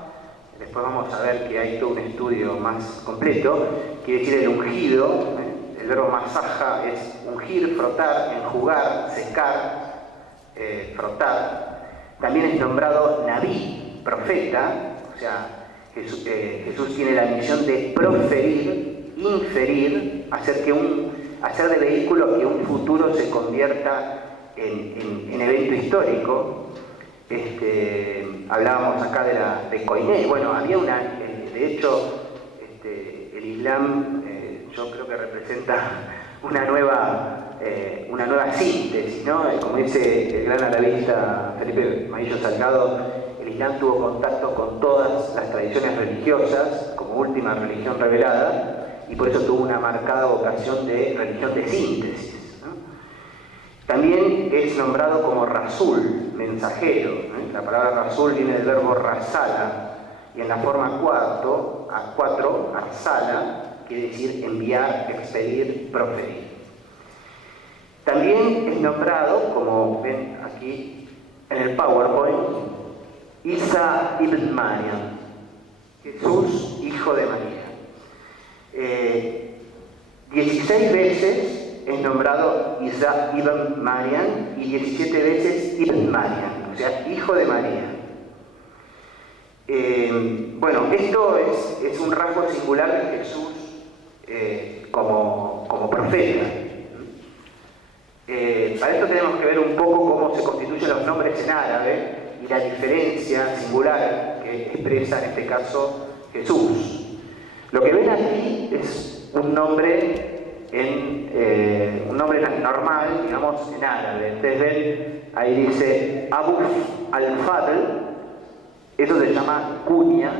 Después vamos a ver que hay todo un estudio más completo. Quiere decir el ungido. El verbo masaja es ungir, frotar, enjugar, secar, frotar. También es nombrado Nabí, profeta, o sea, Jesús tiene la misión de proferir, inferir, hacer de vehículo que un futuro se convierta en evento histórico. Hablábamos acá de Koiné. Bueno, había de hecho, el Islam yo creo que representa una nueva síntesis, ¿no? Como dice el gran arabista Felipe Maillo Salgado, el Islam tuvo contacto con todas las tradiciones religiosas como última religión revelada, y por eso tuvo una marcada vocación de religión de síntesis, ¿no? También es nombrado como Rasul, mensajero. La palabra Rasul viene del verbo rasala, y en la forma 4, arsala, quiere decir enviar, expedir, proferir. También es nombrado, como ven aquí en el PowerPoint, Isa ibn Maryam, Jesús, hijo de María. 16 veces es nombrado Isa ibn Maryam y 17 veces Ibn Maryam, o sea, hijo de María. Bueno, esto es un rasgo singular de Jesús como profeta. Para esto tenemos que ver un poco cómo se constituyen los nombres en árabe y la diferencia singular que expresa en este caso Jesús. Lo que ven aquí es un nombre normal, digamos, en árabe. Ustedes ven, ahí dice Abu al-Fadl, eso se llama kunya,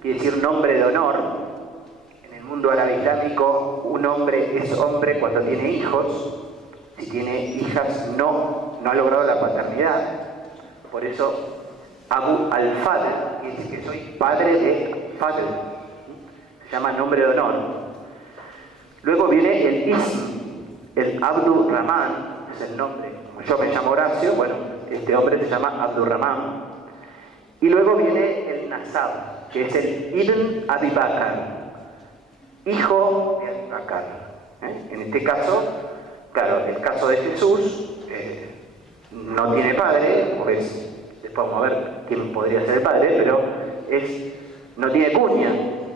quiere decir nombre de honor. En el mundo árabe islámico, un hombre es hombre cuando tiene hijos. Si tiene hijas, no ha logrado la paternidad. Por eso, Abu al-Fadl, quiere decir que soy padre de Fadl. Se llama nombre de honor. Luego viene el ism, el Abdurrahman, es el nombre. Como yo me llamo Horacio, bueno, este hombre se llama Abdurrahman. Y luego viene el Nasab, que es el Ibn Abi Bakr, hijo de Abi Bakr. En este caso, claro, el caso de Jesús no tiene padre, pues después vamos a ver quién podría ser el padre, pero no tiene cuña,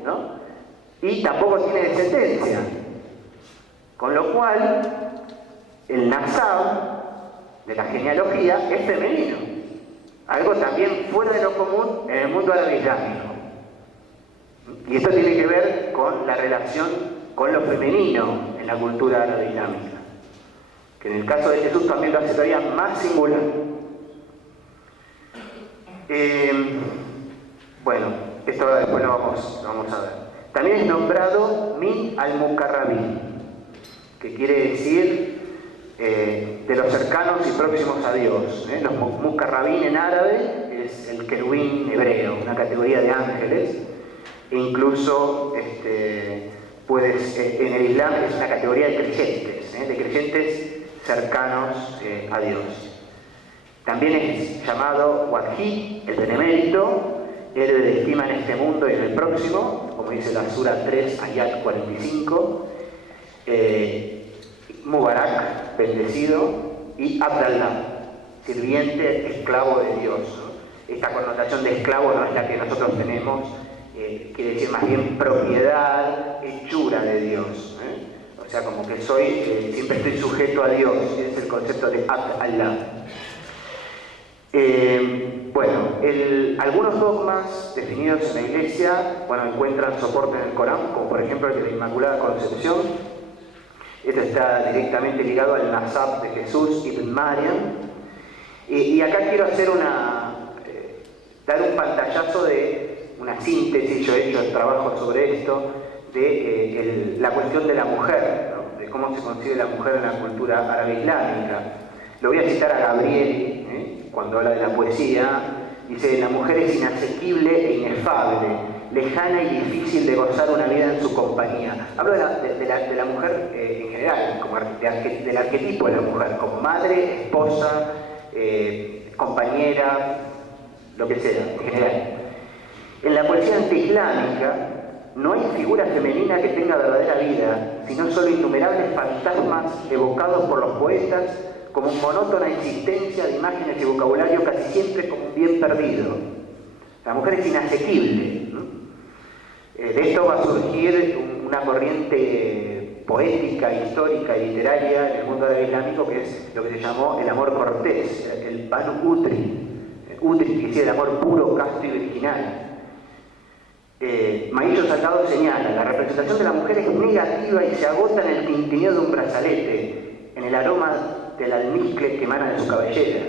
¿no? Y tampoco tiene descendencia. Con lo cual, el Nasab de la genealogía es femenino. Algo también fuera de lo común en el mundo árabe islámico. Y esto tiene que ver con la relación con lo femenino en la cultura árabe islámica, que en el caso de Jesús también lo hace todavía más singular. Bueno, esto después lo vamos a ver. También es nombrado Min al-Mukarrabin, que quiere decir de los cercanos y próximos a Dios. Los Mukarrabin en árabe es el querubín hebreo, una categoría de ángeles, e incluso en el Islam es una categoría de creyentes cercanos a Dios. También es llamado Wajid, el benemérito, héroe de estima en este mundo y en el próximo, como dice la Sura 3, Ayat 45. Mubarak, bendecido, y Abdallah, sirviente, esclavo de Dios, ¿no? Esta connotación de esclavo no es la que nosotros tenemos quiere decir más bien propiedad, hechura de Dios. O sea, como que siempre estoy sujeto a Dios, es el concepto de Abd Allah. Algunos dogmas definidos en la Iglesia, encuentran soporte en el Corán, como por ejemplo el de la Inmaculada Concepción. Esto está directamente ligado al Nasab de Jesús ibn Maryam. Y acá quiero hacer dar un pantallazo de una síntesis, yo he hecho el trabajo sobre esto, de la cuestión de la mujer, ¿no? De cómo se concibe la mujer en la cultura árabe islámica. Lo voy a citar a Gabriel, cuando habla de la poesía, dice: la mujer es inasequible e inefable, lejana y difícil de gozar una vida en su compañía. Hablo de la mujer en general, como del arquetipo de la mujer, como madre, esposa, compañera, lo que sea, en general. En la poesía antiislámica no hay figura femenina que tenga verdadera vida, sino solo innumerables fantasmas evocados por los poetas como monótona existencia de imágenes y vocabulario casi siempre como un bien perdido. La mujer es inasequible, ¿no? De esto va a surgir una corriente poética, histórica y literaria en el mundo árabe islámico, que es lo que se llamó el amor cortés, el Banu Utri. Utri quiere decir el amor puro, casto y virginal. Maillo Salgado señala: la representación de la mujer es negativa y se agota en el tintineo de un brazalete, en el aroma del almizcle que emana de su cabellera.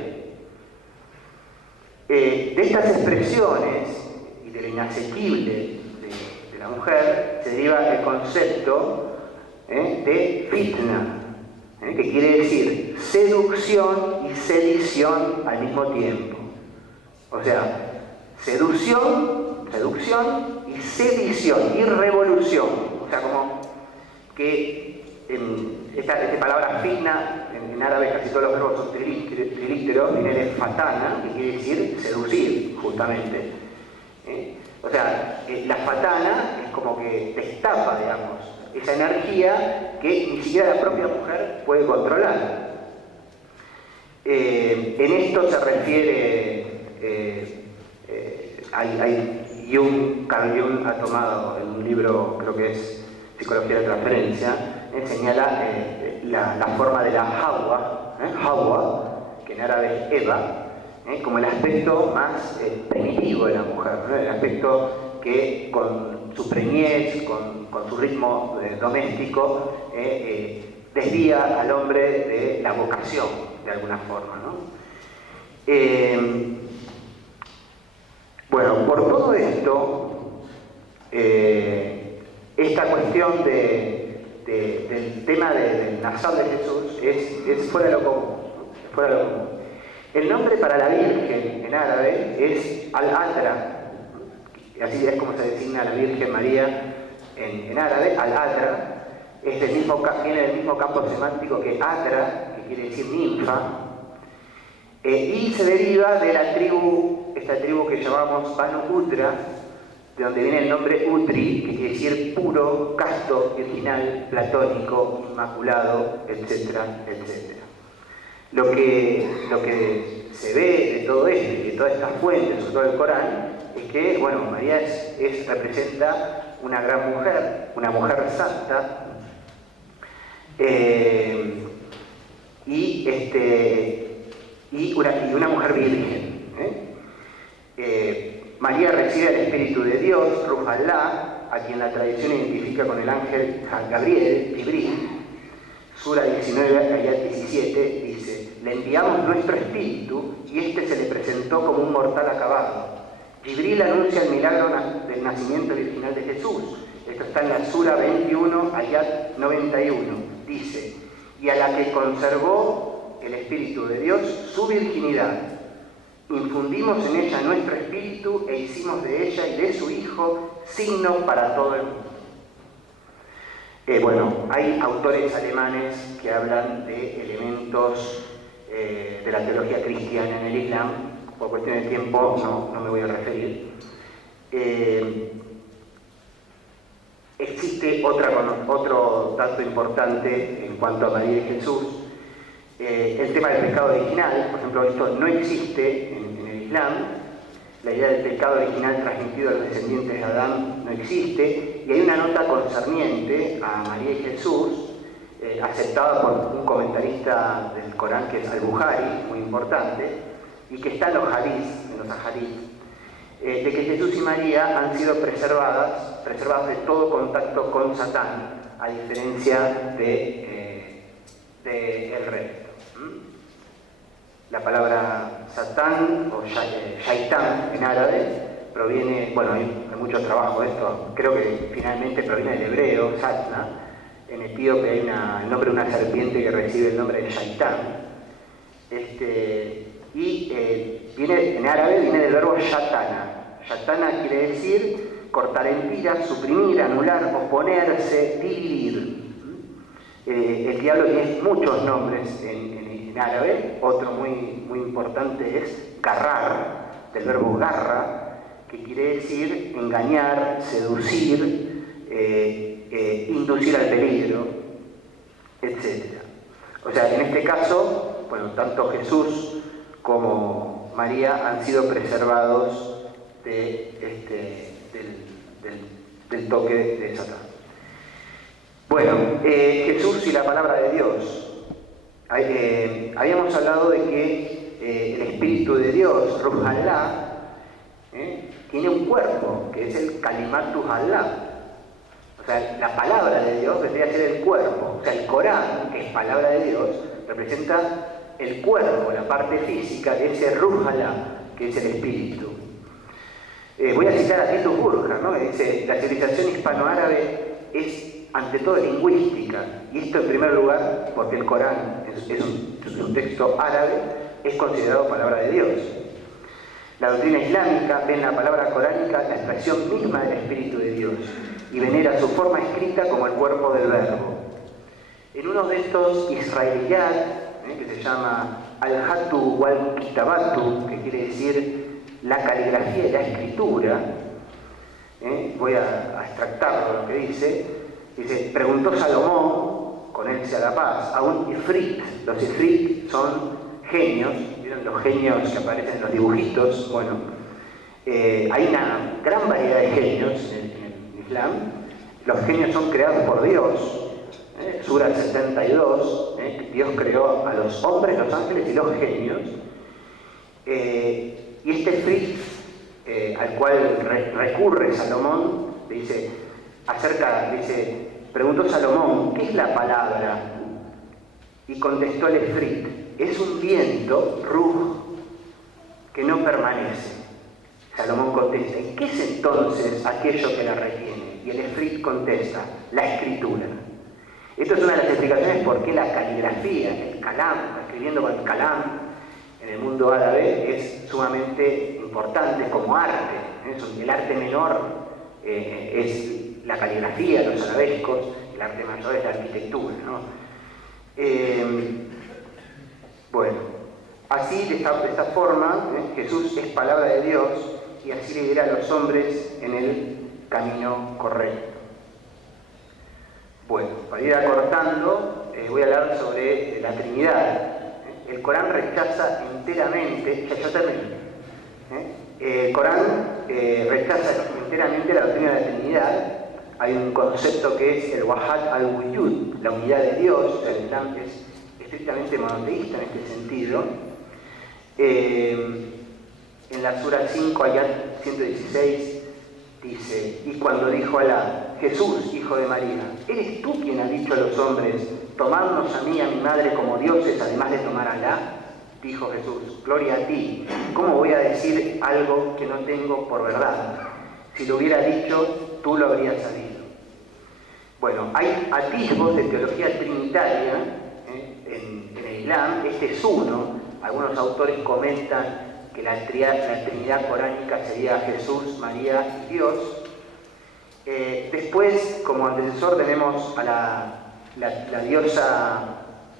De estas expresiones y de lo inasequible de la mujer se deriva el concepto de fitna, que quiere decir seducción y sedición al mismo tiempo. O sea, seducción y sedición y revolución. O sea, como que esta palabra fitna, en árabe casi todos los verbos son trilíteros, viene de fatana, que quiere decir seducir, justamente. O sea, la fatana es como que destapa, digamos, esa energía que ni siquiera la propia mujer puede controlar. En esto se refiere, Carl Jung ha tomado en un libro, creo que es Psicología de Transferencia, señala la forma de la Hawa, que en árabe es Eva, como el aspecto más primitivo de la mujer, ¿no? El aspecto que con su preñez, con su ritmo doméstico, desvía al hombre de la vocación, de alguna forma, ¿no? Por todo esto, esta cuestión del tema del Nasab de Jesús es fuera de lo común, ¿no? Fuera de lo común. El nombre para la Virgen en árabe es Al-Adra, así es como se designa a la Virgen María en árabe. Al-Adra viene del mismo campo semántico que Adra, que quiere decir ninfa, y se deriva de esta tribu que llamamos Banu Utra, de donde viene el nombre Utri, que quiere decir puro, casto, virginal, platónico, inmaculado, etcétera, etcétera. Lo que se ve de todo esto y de todas estas fuentes, sobre todo el Corán, es que, María representa una gran mujer, una mujer santa, y una mujer virgen. María recibe el Espíritu de Dios, Ruh Allah, a quien la tradición identifica con el ángel Gabriel, Jibril. Sura 19, ayat 17, dice: le enviamos nuestro espíritu y este se le presentó como un mortal acabado. Jibril anuncia el milagro del nacimiento virginal de Jesús. Esto está en la Sura 21, ayat 91. Dice: y a la que conservó el Espíritu de Dios su virginidad, infundimos en ella nuestro espíritu e hicimos de ella y de su Hijo signo para todo el mundo. Hay autores alemanes que hablan de elementos de la teología cristiana en el Islam. Por cuestión de tiempo no me voy a referir. Existe otro dato importante en cuanto a María y Jesús. El tema del pecado original, por ejemplo, esto no existe en el Islam. la idea del pecado original transmitido a los descendientes de Adán no existe, y hay una nota concerniente a María y Jesús, aceptada por un comentarista del Corán que es Al-Bukhari, muy importante, y que está en los hadith, de que Jesús y María han sido preservados de todo contacto con Satán, a diferencia de el resto. La palabra Satán o Shaitán en árabe proviene, bueno, hay mucho trabajo de esto, creo que finalmente proviene del hebreo, Satna. En etíope hay el nombre de una serpiente que recibe el nombre de Shaitán. Viene, en árabe viene del verbo Shatana. Shatana quiere decir cortar en tiras, suprimir, anular, oponerse, dividir. El diablo tiene muchos nombres en árabe. Otro muy importante es garrar, del verbo garra, que quiere decir engañar, seducir, inducir al peligro, etc. O sea, en este caso, bueno, tanto Jesús como María han sido preservados del toque de Satán. Bueno, Jesús y la palabra de Dios. Habíamos hablado de que el Espíritu de Dios, Ruh Allah, tiene un cuerpo, que es el Kalimatu Allah. O sea, la palabra de Dios vendría a ser el cuerpo. O sea, el Corán, que es palabra de Dios, representa el cuerpo, la parte física de ese Ruh Allah, que es el Espíritu. Voy a citar a Titus Burkhardt, ¿no? Dice: la civilización hispanoárabe es ante todo lingüística, y esto en primer lugar porque el Corán es un texto árabe, es considerado palabra de Dios. La doctrina islámica ve en la palabra coránica la expresión misma del Espíritu de Dios y venera su forma escrita como el cuerpo del verbo. En uno de estos israeliyat, que se llama Al-Hatu wal-Kitabatu, que quiere decir la caligrafía y la escritura, voy a extractarlo lo que dice, preguntó Salomón, con él sea la paz, a un ifrit. Los ifrit son genios, ¿vieron los genios que aparecen en los dibujitos? Bueno, hay una gran variedad de genios en el Islam. Los genios son creados por Dios. Sura 72, Dios creó a los hombres, los ángeles y los genios. Y este ifrit, al cual recurre Salomón, dice, preguntó Salomón, ¿qué es la palabra? Y contestó el ifrit: es un viento, ruj, que no permanece. Salomón contesta: ¿y qué es entonces aquello que la retiene? Y el ifrit contesta: la escritura. Esto es una de las explicaciones por qué la caligrafía, el kalam, escribiendo con el kalam, en el mundo árabe es sumamente importante como arte. El arte menor es la caligrafía, los arabescos, el arte mayor es la arquitectura, ¿no? Bueno, así de esta forma, Jesús es palabra de Dios y así lidera a los hombres en el camino correcto. Bueno, para ir acortando, voy a hablar sobre la Trinidad. El Corán rechaza enteramente, ya termino. El Corán rechaza enteramente la doctrina de la Trinidad. Hay un concepto que es el Wahad al-Wujud, la unidad de Dios. El Islam es estrictamente monoteísta en este sentido. En la Sura 5, ayat 116, dice: y cuando dijo Alá, Jesús, hijo de María, ¿eres tú quien ha dicho a los hombres, tomadnos a mí y a mi madre como dioses, además de tomar a Alá? Dijo Jesús: gloria a ti, ¿cómo voy a decir algo que no tengo por verdad? Si lo hubiera dicho, tú lo habrías sabido. Bueno, hay atisbos de teología trinitaria en el Islam. Este es uno. Algunos autores comentan que la Trinidad coránica sería Jesús, María y Dios. Después, como antecesor, tenemos a la diosa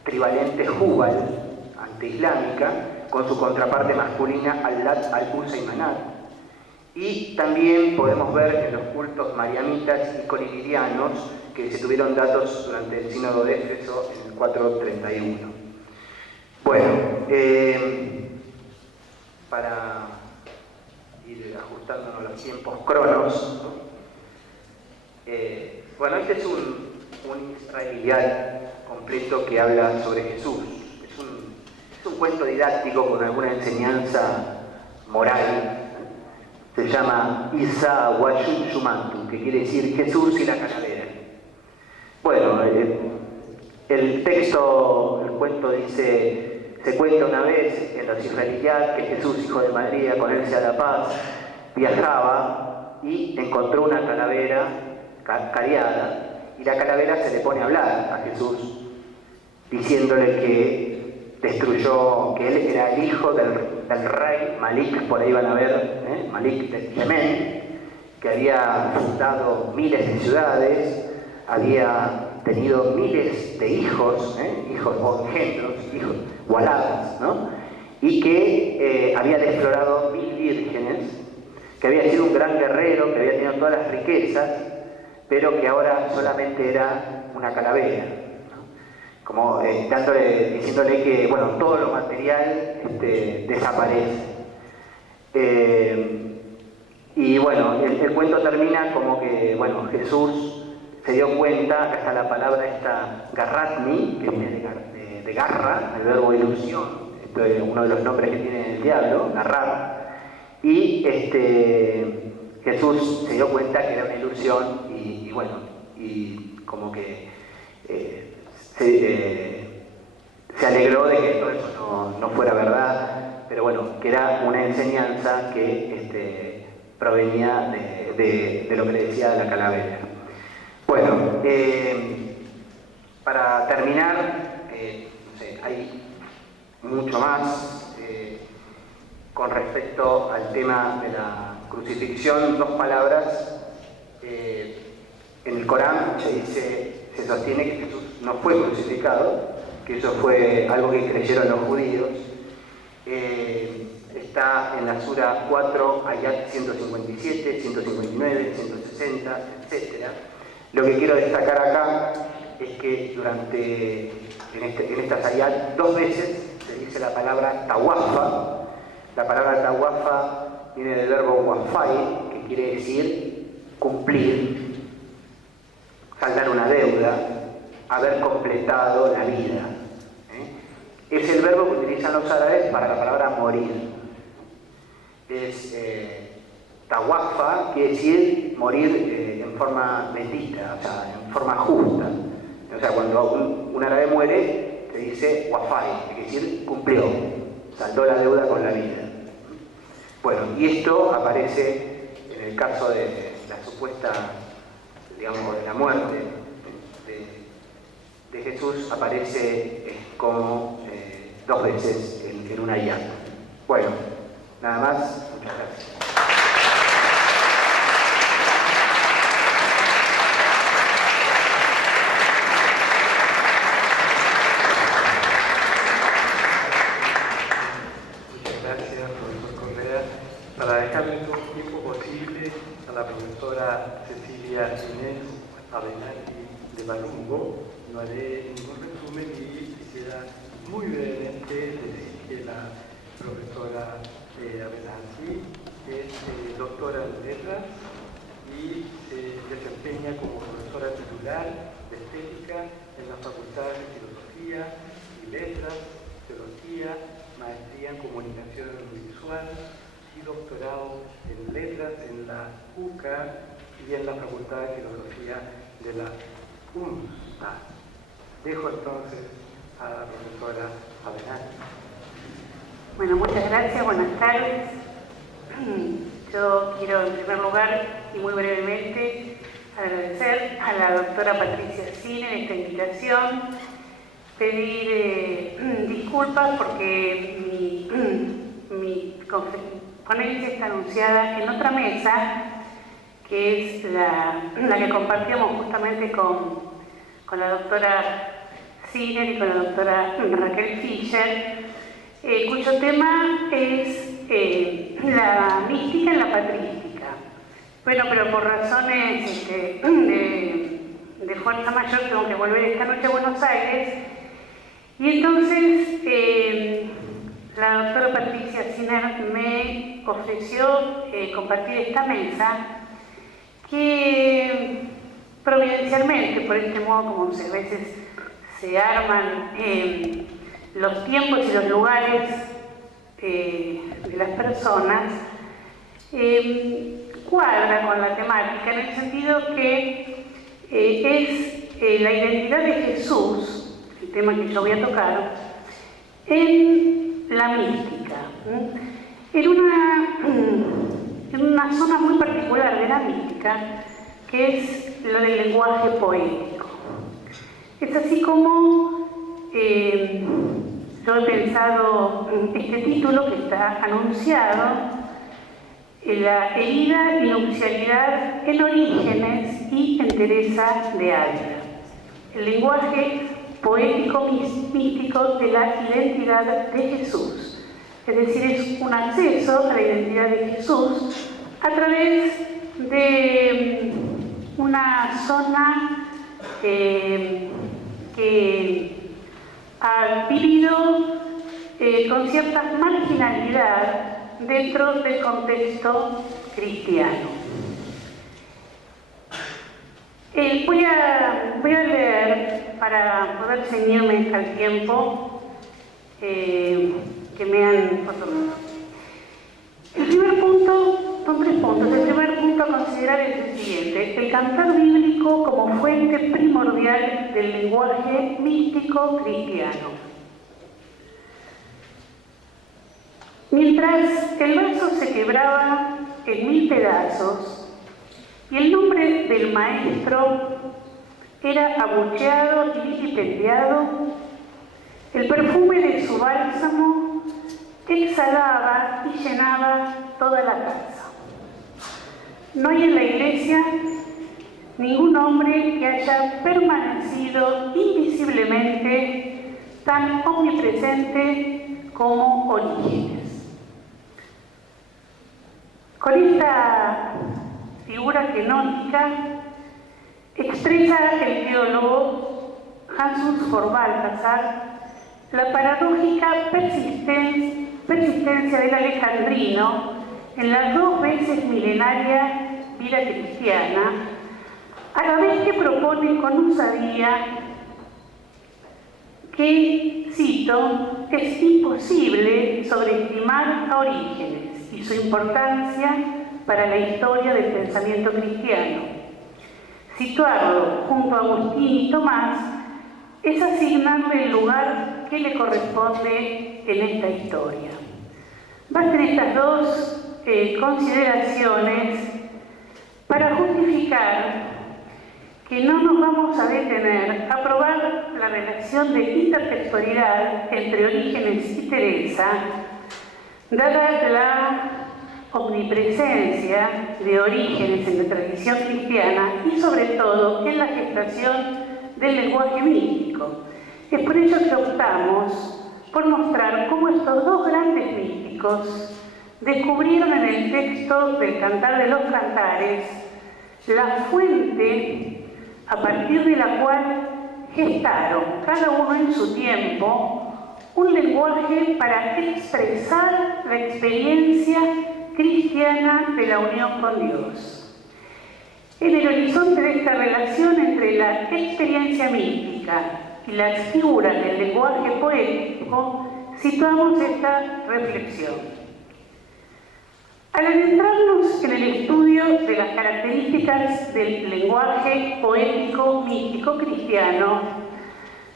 trivalente Jubal, antiislámica, con su contraparte masculina Al-Lat, Al-Uzza y Manat. Y también podemos ver en los cultos mariamitas y coliridianos que se tuvieron datos durante el sínodo de Éfeso en el 431. Bueno, para ir los tiempos Cronos, ¿no? Bueno, este es un israeliyat completo que habla sobre Jesús. Es un cuento didáctico con alguna enseñanza moral. Se llama Isa Washun Shumantu, que quiere decir Jesús y la calavera. Bueno, el cuento dice: se cuenta una vez en los israeliyat que Jesús, hijo de María, con él sea la paz, viajaba y encontró una calavera cariada, y la calavera se le pone a hablar a Jesús, diciéndole que él era el hijo del rey Malik, por ahí van a ver, Malik del Yemen, que había fundado miles de ciudades, había tenido miles de hijos o engendros, hijos o aladas, ¿no? Y que había desflorado 1000 vírgenes, que había sido un gran guerrero, que había tenido todas las riquezas, pero que ahora solamente era una calavera, ¿no? Como diciéndole que, bueno, todo lo material desaparece. Y bueno, el cuento termina como que, bueno, Jesús se dio cuenta, acá está la palabra esta garratni, que viene de garra, el verbo ilusión, esto es uno de los nombres que tiene el diablo, garrar, y Jesús se dio cuenta que era una ilusión y bueno, y como que se alegró de que todo eso no fuera verdad, pero bueno, que era una enseñanza que provenía de lo que le decía la calavera. Bueno, para terminar, no sé, hay mucho más con respecto al tema de la crucifixión. 2 palabras. En el Corán se sostiene que Jesús no fue crucificado, que eso fue algo que creyeron los judíos. Está en la Sura 4, ayat 157, 159, 160, etc. Lo que quiero destacar acá es que en estas ayat 2 veces se dice la palabra tawafa. La palabra tawafa viene del verbo wafai, que quiere decir cumplir, saldar una deuda, haber completado la vida. Es el verbo que utilizan los árabes para la palabra morir. Tawafa quiere decir morir en forma bendita, o sea, en forma justa. O sea, cuando un árabe muere, se dice wafai, quiere decir cumplió, saldó la deuda con la vida. Bueno, y esto aparece en el caso de la supuesta, digamos, de la muerte de Jesús, aparece como 2 veces en una ayat. Bueno, nada más, muchas gracias. Para dejarle todo el tiempo posible a la profesora Cecilia Inés Avenatti de Balungo, no haré ningún resumen y quisiera muy brevemente decir que la profesora Avenatti es doctora en letras y se desempeña como profesora titular de estética en las facultades de filosofía y letras, teología, maestría en comunicación audiovisual y doctorado en letras en la UCA y en la Facultad de Filosofía de la UNSA. Dejo entonces a la profesora Avenatti. Bueno, muchas gracias, buenas tardes. Yo quiero en primer lugar y muy brevemente agradecer a la doctora Patricia Ciner esta invitación, pedir disculpas porque mi ponencia está anunciada en otra mesa, que es la que compartíamos justamente con la doctora Ciner y con la doctora Raquel Fischer, cuyo tema es la mística en la patrística. Bueno, pero por razones de fuerza mayor tengo que volver esta noche a Buenos Aires, y entonces la doctora Patricia Siner me ofreció compartir esta mesa, que providencialmente, por este modo como a veces se arman los tiempos y los lugares de las personas, cuadra con la temática en el sentido que es la identidad de Jesús, el tema que yo voy a tocar, en la mística, en una zona muy particular de la mística, que es la del lenguaje poético. Es así como yo he pensado este título que está anunciado, la herida y nupcialidad en Orígenes y en Teresa de Ávila. El lenguaje poético místico de la identidad de Jesús. Es decir, es un acceso a la identidad de Jesús a través de una zona que ha vivido con cierta marginalidad dentro del contexto cristiano. Voy a leer, para poder ceñirme al tiempo que me han otorgado. El primer punto, son 3 puntos. El primer punto a considerar es el siguiente: el cantar bíblico como fuente primordial del lenguaje místico cristiano. Mientras el vaso se quebraba en 1000 pedazos y el nombre del maestro era abucheado y vilipendiado, el perfume de su bálsamo exhalaba y llenaba toda la casa. No hay en la iglesia ningún hombre que haya permanecido invisiblemente tan omnipresente como Orígenes. Con esta figura genótica expresa el teólogo Hans von Balthasar la paradójica persistencia del alejandrino en la 2 veces milenaria vida cristiana, a la vez que propone con osadía que, cito, es imposible sobreestimar a Orígenes y su importancia para la historia del pensamiento cristiano. Situarlo junto a Agustín y Tomás es asignarle el lugar que le corresponde en esta historia. Bastan estas 2 consideraciones para justificar que no nos vamos a detener a probar la relación de intertextualidad entre Orígenes y Teresa, dada la omnipresencia de Orígenes en la tradición cristiana y sobre todo en la gestación del lenguaje místico. Es por ello que optamos por mostrar cómo estos 2 grandes místicos descubrieron en el texto del Cantar de los Cantares la fuente a partir de la cual gestaron, cada uno en su tiempo, un lenguaje para expresar la experiencia cristiana de la unión con Dios. En el horizonte de esta relación entre la experiencia mística y las figuras del lenguaje poético, situamos esta reflexión. Al adentrarnos en el estudio de las características del lenguaje poético místico cristiano,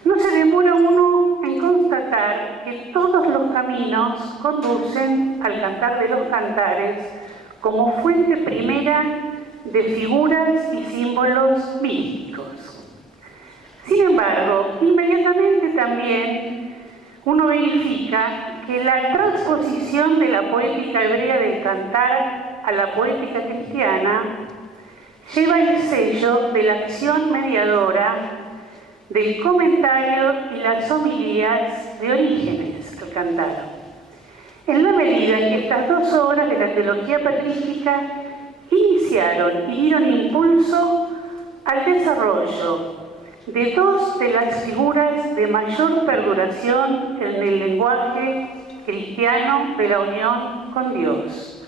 no se demora uno en constatar que todos los caminos conducen al Cantar de los Cantares como fuente primera de figuras y símbolos místicos. Sin embargo, inmediatamente también uno verifica que la transposición de la poética hebrea del cantar a la poética cristiana lleva el sello de la acción mediadora del comentario y las homilías de Orígenes al cantar. En la medida en que estas 2 obras de la teología patrística iniciaron y dieron impulso al desarrollo de 2 de las figuras de mayor perduración en el lenguaje cristiano de la unión con Dios,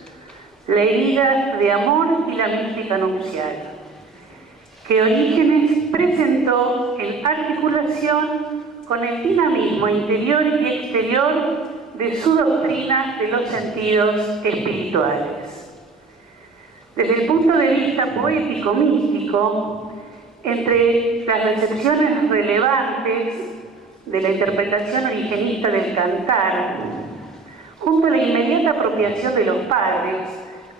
la herida de amor y la mística nupcial, que Orígenes presentó en articulación con el dinamismo interior y exterior de su doctrina de los sentidos espirituales. Desde el punto de vista poético-místico, entre las recepciones relevantes de la interpretación origenista del cantar, junto a la inmediata apropiación de los padres,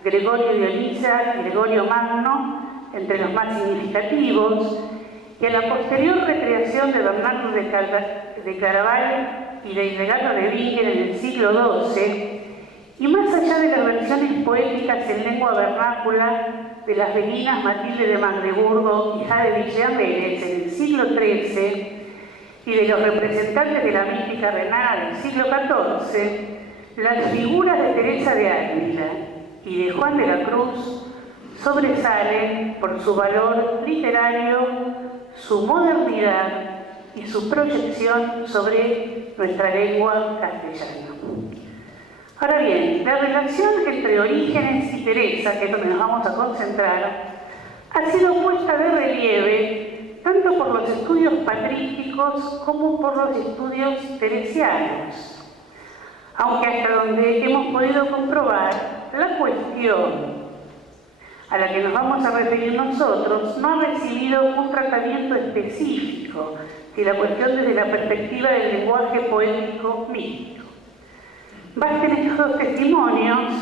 Gregorio de Onisa y Gregorio Magno, entre los más significativos, y a la posterior recreación de Bernardo de Claraval y de Hildegardo de Bingen en el siglo XII, y más allá de las versiones poéticas en lengua vernácula de las beguinas Matilde de Magdeburgo y Jade de Villambérez en el siglo XIII, y de los representantes de la mística renana del siglo XIV, las figuras de Teresa de Ávila y de Juan de la Cruz sobresalen por su valor literario, su modernidad y su proyección sobre nuestra lengua castellana. Ahora bien, la relación entre Orígenes y Teresa, que es donde nos vamos a concentrar, ha sido puesta de relieve tanto por los estudios patrísticos como por los estudios teresianos. Aunque hasta donde hemos podido comprobar, la cuestión a la que nos vamos a referir nosotros no ha recibido un tratamiento específico, si la cuestión desde la perspectiva del lenguaje poético místico. Basten estos dos testimonios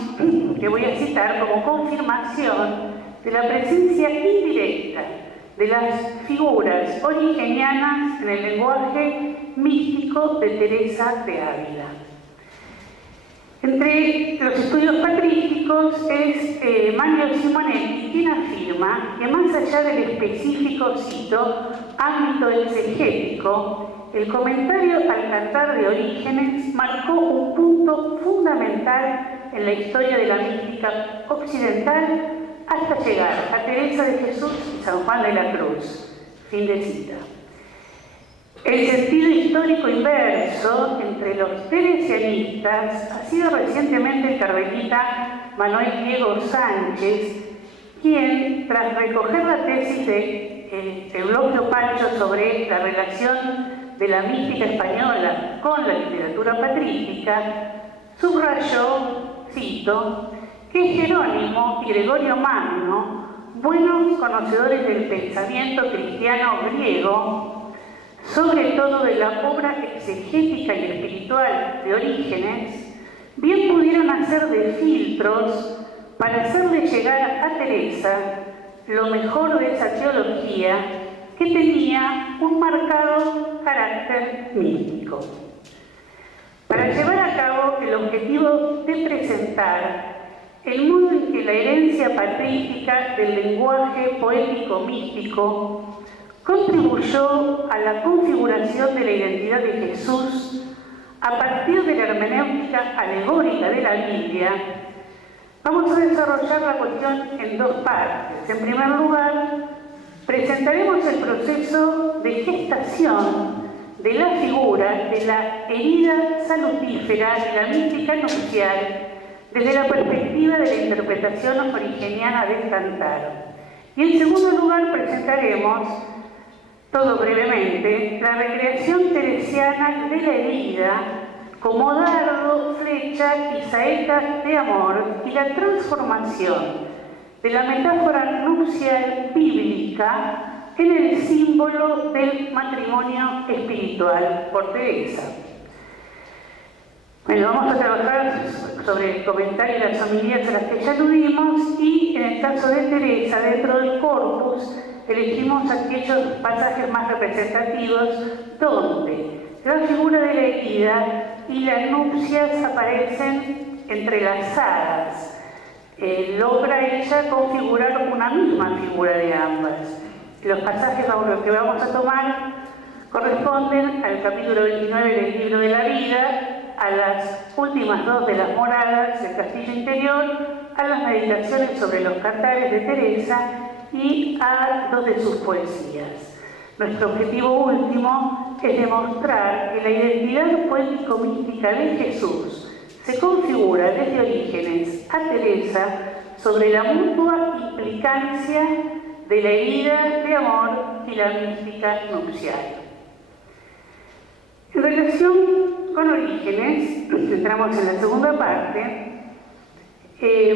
que voy a citar como confirmación de la presencia indirecta de las figuras origenianas en el lenguaje místico de Teresa de Ávila. Entre los estudios patrísticos es Mario Simonetti quien afirma que más allá del específico, cito, ámbito exegético, el comentario al cantar de Orígenes marcó un punto fundamental en la historia de la mística occidental hasta llegar a Teresa de Jesús y San Juan de la Cruz. Fin de cita. El sentido histórico inverso entre los teresianistas ha sido recientemente el carmelita Manuel Diego Sánchez, quien, tras recoger la tesis de Eulogio Pancho sobre la relación de la mística española con la literatura patrística, subrayó, cito, que Jerónimo y Gregorio Magno, buenos conocedores del pensamiento cristiano griego, sobre todo de la obra exegética y espiritual de Orígenes, bien pudieron hacer de filtros para hacerle llegar a Teresa lo mejor de esa teología que tenía un marcado carácter místico. Para llevar a cabo el objetivo de presentar el modo en que la herencia patrística del lenguaje poético-místico contribuyó a la configuración de la identidad de Jesús a partir de la hermenéutica alegórica de la Biblia, vamos a desarrollar la cuestión en dos partes. En primer lugar, presentaremos el proceso de gestación de la figura de la herida salutífera de la mística nupcial desde la perspectiva de la interpretación origeniana del cantar. Y en segundo lugar presentaremos, todo brevemente, la recreación teresiana de la herida como dardo, flecha y saeta de amor y la transformación de la metáfora nupcial bíblica en el símbolo del matrimonio espiritual por Teresa. Bueno, vamos a trabajar sobre el comentario y las homilías a las que ya aludimos y en el caso de Teresa, dentro del corpus, elegimos aquellos pasajes más representativos donde la figura de la herida y las nupcias aparecen entrelazadas. Logra ella configurar una misma figura de ambas. Los pasajes que vamos a tomar corresponden al capítulo 29 del libro de la vida, a las últimas dos de las moradas del castillo interior, a las meditaciones sobre los cantares de Teresa y a dos de sus poesías. Nuestro objetivo último es demostrar que la identidad poético-mística de Jesús se configura desde Orígenes a Teresa sobre la mutua implicancia de la herida de amor y la mística nupcial. En relación con Orígenes, entramos en la segunda parte. El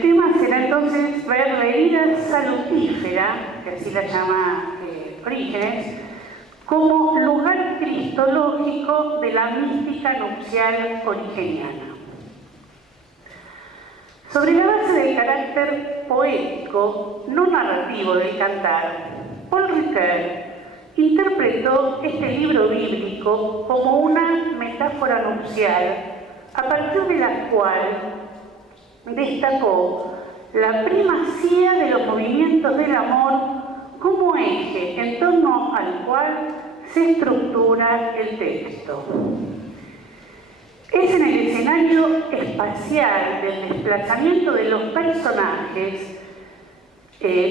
tema será entonces ver la herida salutífera, que así la llama Orígenes, como lugar cristológico de la mística nupcial origeniana. Sobre la base del carácter poético, no narrativo del cantar, Paul Ricoeur interpretó este libro bíblico como una metáfora nupcial, a partir de la cual destacó la primacía de los movimientos del amor como eje en torno al cual se estructura el texto. Es en el escenario espacial del desplazamiento de los personajes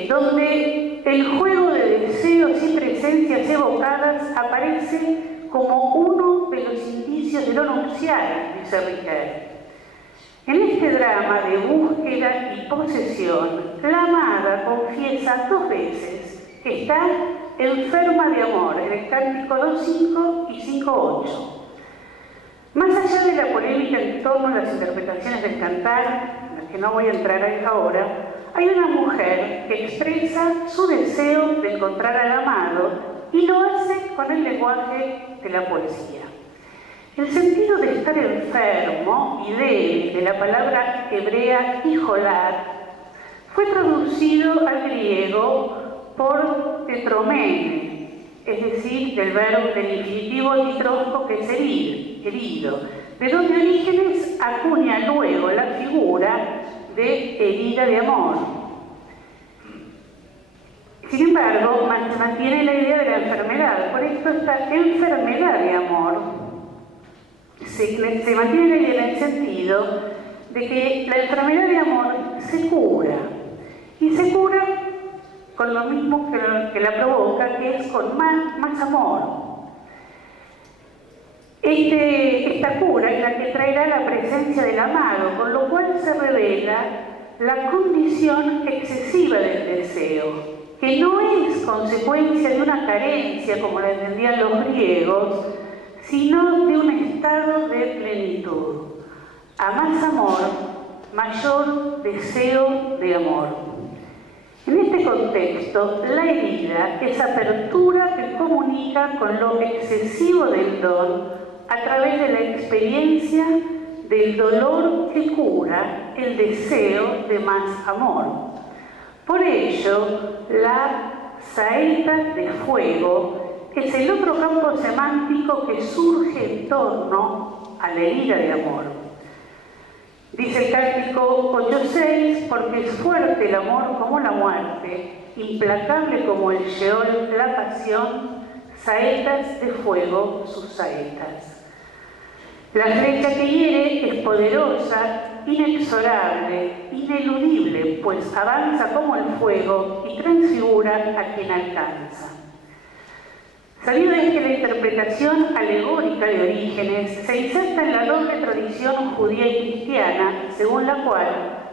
donde el juego de deseos y presencias evocadas aparece como uno de los indicios de lo nupcial, dice Ricoeur. En este drama de búsqueda y posesión, la amada confiesa 2 veces que está enferma de amor, en el cántico 2.5 y 5.8. Más allá de la polémica en torno a las interpretaciones del cantar, en las que no voy a entrar ahora, hay una mujer que expresa su deseo de encontrar al amado y lo hace con el lenguaje de la poesía. El sentido de estar enfermo y de la palabra hebrea hijolat fue traducido al griego por tetromene, es decir, del infinitivo nitrosco que es herido, de donde Orígenes acuña luego la figura de herida de amor. Sin embargo, se mantiene la idea de la enfermedad, por esto esta enfermedad de amor se mantiene la idea en el sentido de que la enfermedad de amor se cura, y se cura con lo mismo que la provoca, que es con más amor. Esta cura es la que traerá la presencia del amado, con lo cual se revela la condición excesiva del deseo, que no es consecuencia de una carencia, como la entendían los griegos, sino de un estado de plenitud. A más amor, mayor deseo de amor. En este contexto, la herida es apertura que comunica con lo excesivo del don a través de la experiencia del dolor que cura el deseo de más amor. Por ello, la saeta de fuego es el otro campo semántico que surge en torno a la herida de amor. Dice el cántico 8.6, porque es fuerte el amor como la muerte, implacable como el Sheol, la pasión, saetas de fuego sus saetas. La flecha que hiere es poderosa, inexorable, ineludible, pues avanza como el fuego y transfigura a quien alcanza. Sabido es que la interpretación alegórica de Orígenes se inserta en la doble tradición judía y cristiana, según la cual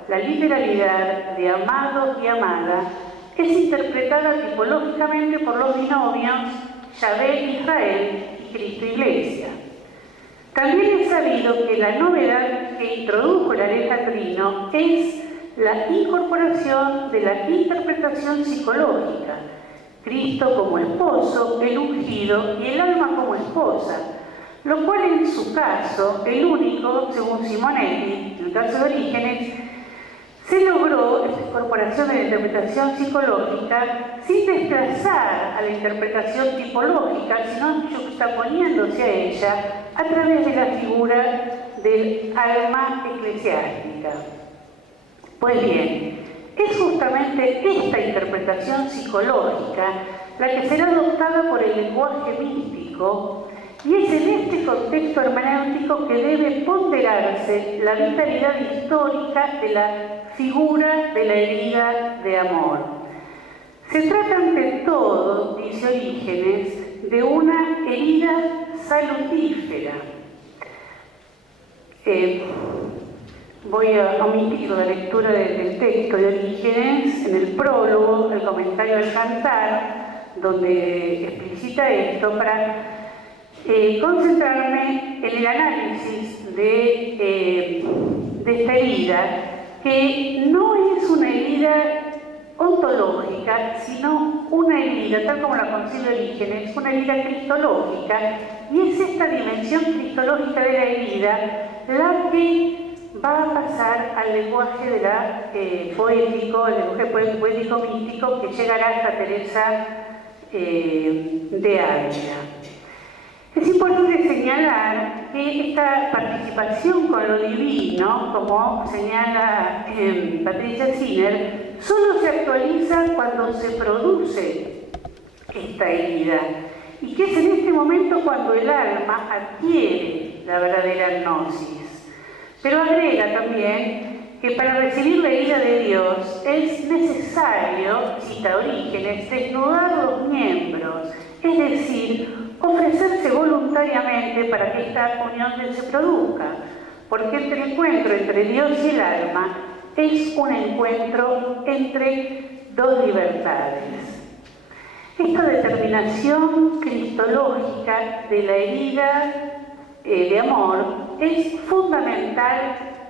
la literalidad de amado y amada es interpretada tipológicamente por los binomios Yahvé Israel y Cristo Iglesia. También es sabido que la novedad que introdujo el alejandrino es la incorporación de la interpretación psicológica, Cristo como esposo, el ungido y el alma como esposa, lo cual en su caso, el único, según Simonetti, en el caso de Orígenes, se logró esta incorporación de la interpretación psicológica sin desplazar a la interpretación tipológica, sino juxtaponiéndose a ella a través de la figura del alma eclesiástica. Pues bien, es justamente esta interpretación psicológica la que será adoptada por el lenguaje místico, y es en este contexto hermenéutico que debe ponderarse la vitalidad histórica de la figura de la herida de amor. Se trata ante todo, dice Orígenes, de una herida salutífera. Voy a omitir la lectura del texto de Orígenes en el prólogo, el comentario del Cantar, donde explicita esto, para concentrarme en el análisis de esta herida, que no es una herida ontológica, sino una herida, tal como la concibe Orígenes, una herida cristológica, y es esta dimensión cristológica de la herida la que va a pasar al lenguaje de poético, el lenguaje poético místico, que llegará hasta Teresa de Ávila. Es importante señalar que esta participación con lo divino, como señala Patricia Sinner, solo se actualiza cuando se produce esta herida, y que es en este momento cuando el alma adquiere la verdadera gnosis. Pero agrega también que para recibir la herida de Dios es necesario, cita Orígenes, desnudar los miembros, es decir, ofrecerse voluntariamente para que esta unión se produzca, porque el encuentro entre Dios y el alma es un encuentro entre dos libertades. Esta determinación cristológica de la herida de amor es fundamental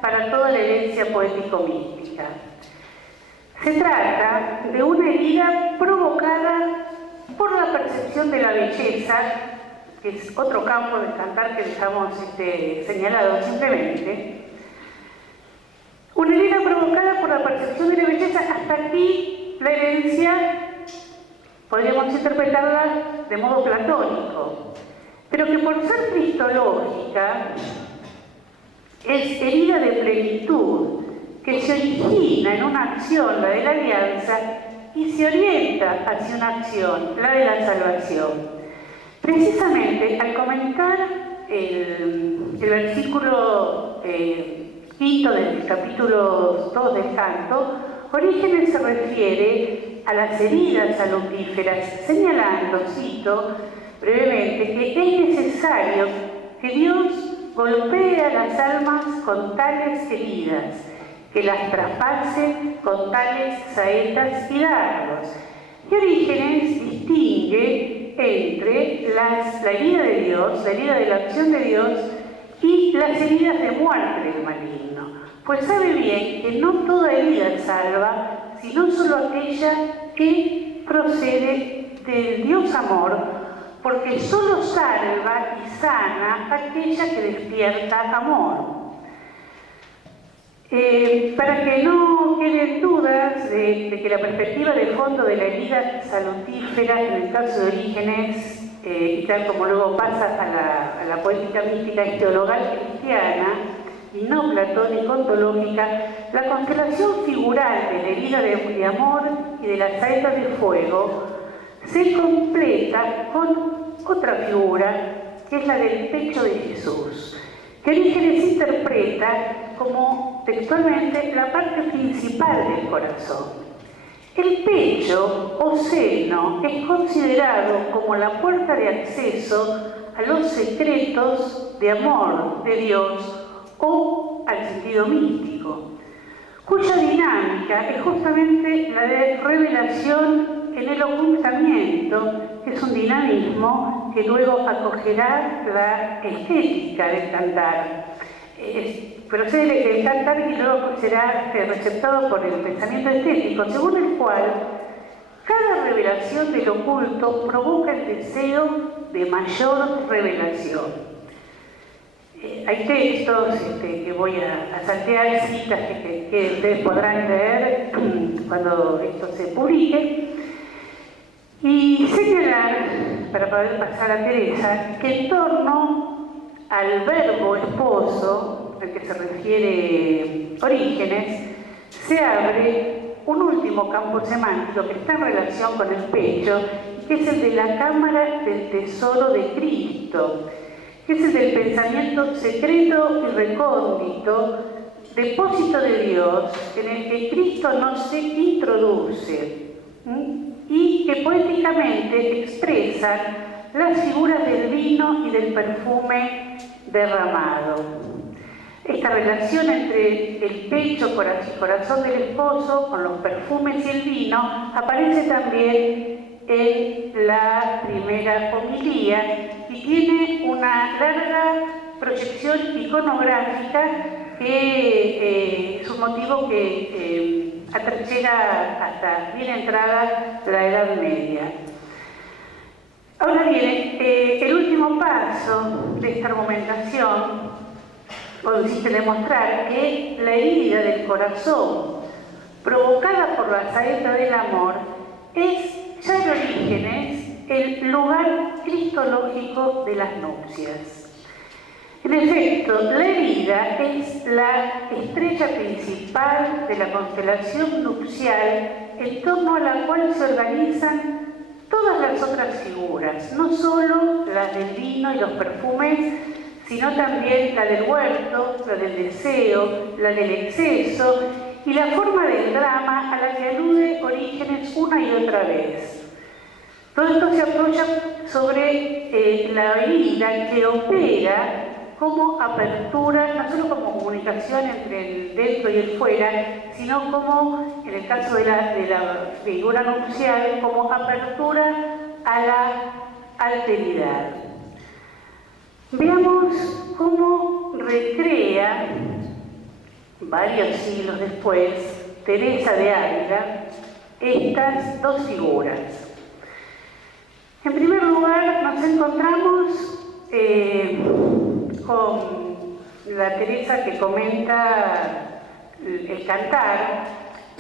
para toda la herencia poético-mística. Se trata de una herida provocada por la percepción de la belleza, que es otro campo del Cantar que dejamos señalado simplemente. Una herida provocada por la percepción de la belleza. Hasta aquí la herencia podríamos interpretarla de modo platónico, pero que por ser cristológica es herida de plenitud, que se origina en una acción, la de la alianza, y se orienta hacia una acción, la de la salvación. Precisamente al comentar el versículo 5 del capítulo 2 del canto, Orígenes se refiere a las heridas salutíferas, señalando, cito brevemente, que es necesario que Dios golpee a las almas con tales heridas, que las traspase con tales saetas y dardos. Y Orígenes distingue entre la herida de Dios, la herida de la acción de Dios, y las heridas de muerte del maligno. Pues sabe bien que no toda herida salva, sino solo aquella que procede del Dios amor, porque solo salva y sana aquella que despierta amor. Para que no queden dudas de que la perspectiva de fondo de la herida salutífera en el caso de Orígenes, y tal como luego pasa a la poética mística y teologal cristiana, y no platónico-ontológica, la constelación figural de la herida de amor y de la saeta de fuego se completa con otra figura, que es la del pecho de Jesús, que Orígenes interpreta como textualmente la parte principal del corazón. El pecho o seno es considerado como la puerta de acceso a los secretos de amor de Dios o al sentido místico, cuya dinámica es justamente la de revelación en el ocultamiento, que es un dinamismo que luego acogerá la estética del cantar. Procede del cantar y luego será receptado por el pensamiento estético, según el cual cada revelación del oculto provoca el deseo de mayor revelación. Hay textos que voy a saltear, citas que ustedes podrán leer cuando esto se publique, y señalar, para poder pasar a Teresa, que en torno al verbo esposo, al que se refiere Orígenes, se abre un último campo semántico que está en relación con el pecho, que es el de la cámara del tesoro de Cristo, que es el del pensamiento secreto y recóndito, depósito de Dios, en el que Cristo no se introduce, y que poéticamente expresan las figuras del vino y del perfume derramado. esta relación entre el pecho, corazón del esposo, con los perfumes y el vino, aparece también en la primera homilía y tiene una larga proyección iconográfica que es un motivo que llega hasta bien entrada la Edad Media. Ahora bien, el último paso de esta argumentación consiste en demostrar que la herida del corazón provocada por la saeta del amor es ya en Orígenes el lugar cristológico de las nupcias. En efecto, la herida es la estrella principal de la constelación nupcial en torno a la cual se organizan todas las otras figuras, no solo las del vino y los perfumes, sino también la del huerto, la del deseo, la del exceso y la forma del drama a la que alude Orígenes una y otra vez. Todo esto se apoya sobre la herida que opera como apertura, no solo como comunicación entre el dentro y el fuera, sino como, en el caso de la figura nupcial, como apertura a la alteridad. Veamos cómo recrea, varios siglos después, Teresa de Ávila, estas dos figuras. En primer lugar, nos encontramos con la Teresa que comenta el cantar.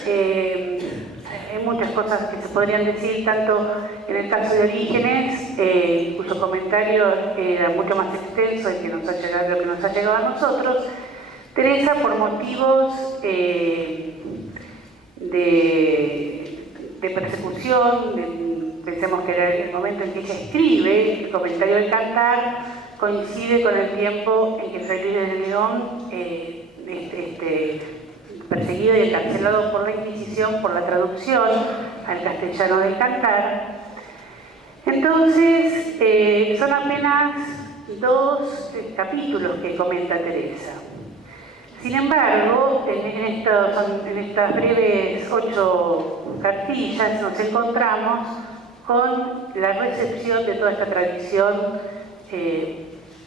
Hay muchas cosas que se podrían decir, tanto en el caso de Orígenes, cuyo comentario era mucho más extenso de lo que nos ha llegado a nosotros. Teresa, por motivos de persecución, pensemos que era el momento en que ella escribe el comentario del cantar, coincide con el tiempo en que Fray Luis de León, perseguido y encarcelado por la Inquisición por la traducción al castellano del cantar. Entonces, son apenas 2 capítulos que comenta Teresa. Sin embargo, en estas breves 8 cartillas nos encontramos con la recepción de toda esta tradición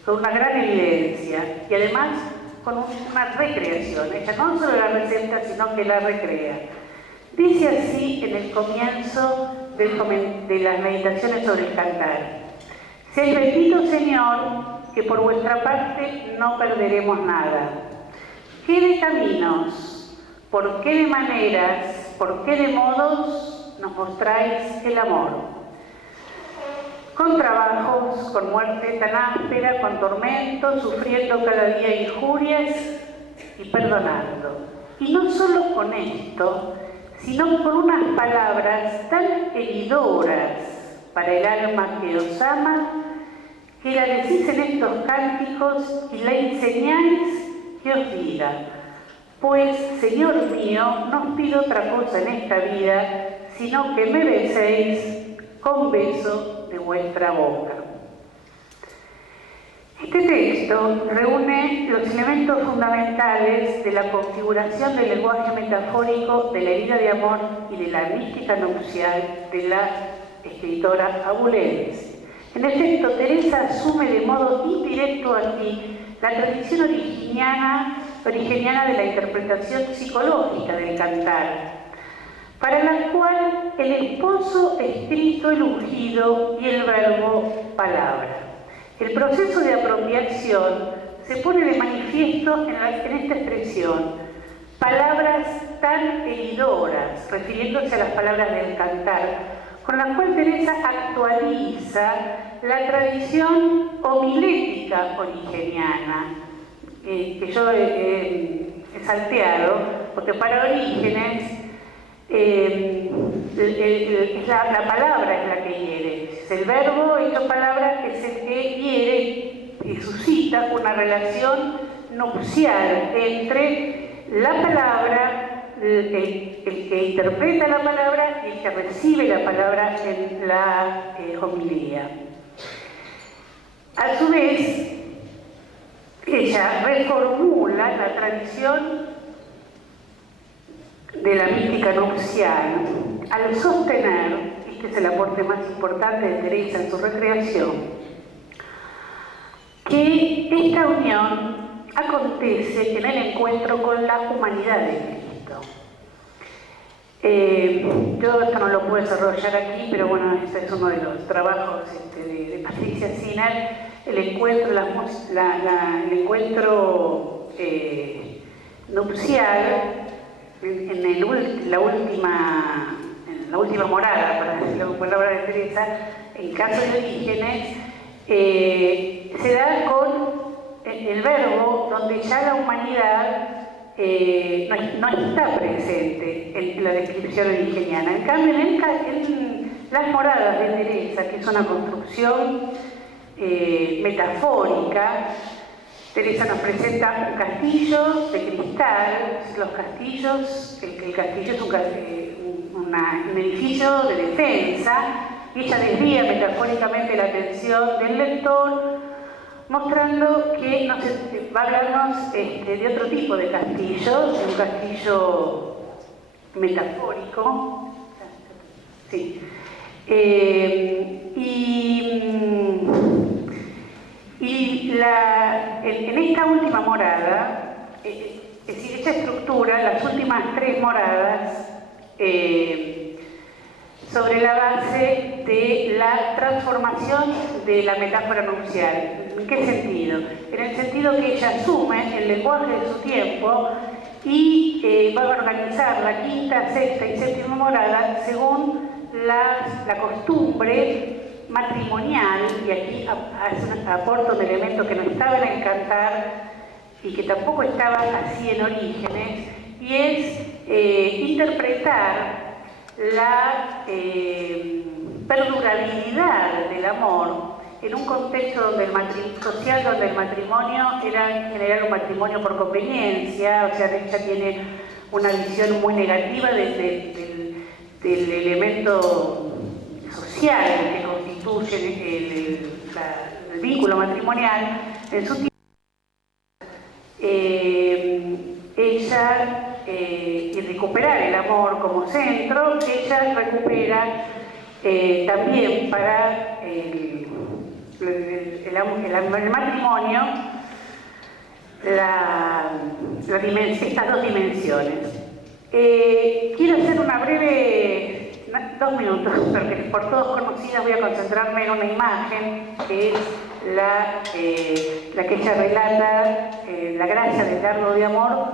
con una gran evidencia y además con una recreación. Ella no solo la receta, sino que la recrea. Dice así en el comienzo de las meditaciones sobre el cantar: «Sed bendito, Señor, que por vuestra parte no perderemos nada. ¿Qué de caminos, por qué de maneras, por qué de modos nos mostráis el amor? Con trabajos, con muerte tan áspera, con tormentos, sufriendo cada día injurias y perdonando. Y no solo con esto, sino con unas palabras tan heridoras para el alma que os ama, que la decís en estos cánticos y la enseñáis que os diga: pues, Señor mío, no os pido otra cosa en esta vida, sino que me beséis con beso de vuestra boca». Este texto reúne los elementos fundamentales de la configuración del lenguaje metafórico de la herida de amor y de la mística nupcial de la escritora Abuledes. En efecto, Teresa asume de modo indirecto aquí la tradición originiana de la interpretación psicológica del cantar, para la cual el esposo escrito el ungido y el verbo palabra. El proceso de apropiación se pone de manifiesto en esta expresión: palabras tan heridoras, refiriéndose a las palabras del cantar, con la cual Teresa actualiza la tradición homilética origeniana, que yo he salteado, porque para Orígenes la palabra es la que hiere, es el verbo hecho palabra es el que hiere y suscita una relación nupcial entre la palabra, el que interpreta la palabra y el que recibe la palabra en la homilía. A su vez, ella reformula la tradición de la mística nupcial al sostener, y este es el aporte más importante de Teresa en su recreación, que esta unión acontece en el encuentro con la humanidad de Cristo. Yo esto no lo puedo desarrollar aquí, pero bueno, este es uno de los trabajos de Patricia Sinner, el encuentro, el encuentro nupcial en la última morada, para decirlo con palabras de Teresa, en caso de Orígenes, se da con el verbo donde ya la humanidad no está presente en la descripción origeniana. En cambio, en las moradas de Teresa, que es una construcción metafórica, Teresa nos presenta un castillo de cristal. Los castillos, el castillo es un edificio de defensa, y ella desvía metafóricamente la atención del lector, mostrando que va a hablarnos de otro tipo de castillos, un castillo metafórico. Sí. En esta última morada, es decir, esta estructura, las últimas tres moradas, sobre la base de la transformación de la metáfora nupcial. ¿En qué sentido? En el sentido que ella asume el lenguaje de su tiempo y va a organizar la quinta, sexta y séptima morada según la costumbre matrimonial, y aquí aporta un elemento que no estaba en el Cantar y que tampoco estaba así en Orígenes, y es interpretar la perdurabilidad del amor en un contexto social donde el matrimonio era en general un matrimonio por conveniencia. O sea, ella tiene una visión muy negativa del elemento social que constituye el vínculo matrimonial. En su tiempo, ella, y recuperar el amor como centro, ella recupera también para el matrimonio estas dos dimensiones. Quiero hacer una breve, 2 minutos, porque por todos conocidas voy a concentrarme en una imagen que es la que ella relata, la gracia del dardo de amor,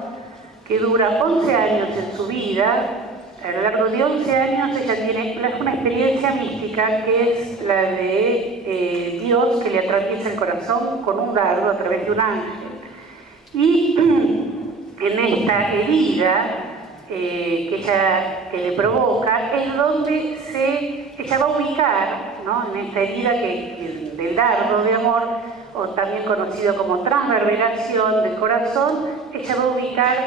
que dura 11 años en su vida. A lo largo de 11 años ella tiene una experiencia mística que es la de Dios que le atraviesa el corazón con un dardo a través de un ángel. Y en esta herida que le provoca es donde ella va a ubicar, ¿no? En esta herida del dardo de amor, o también conocido como transverberación del corazón, ella va a ubicar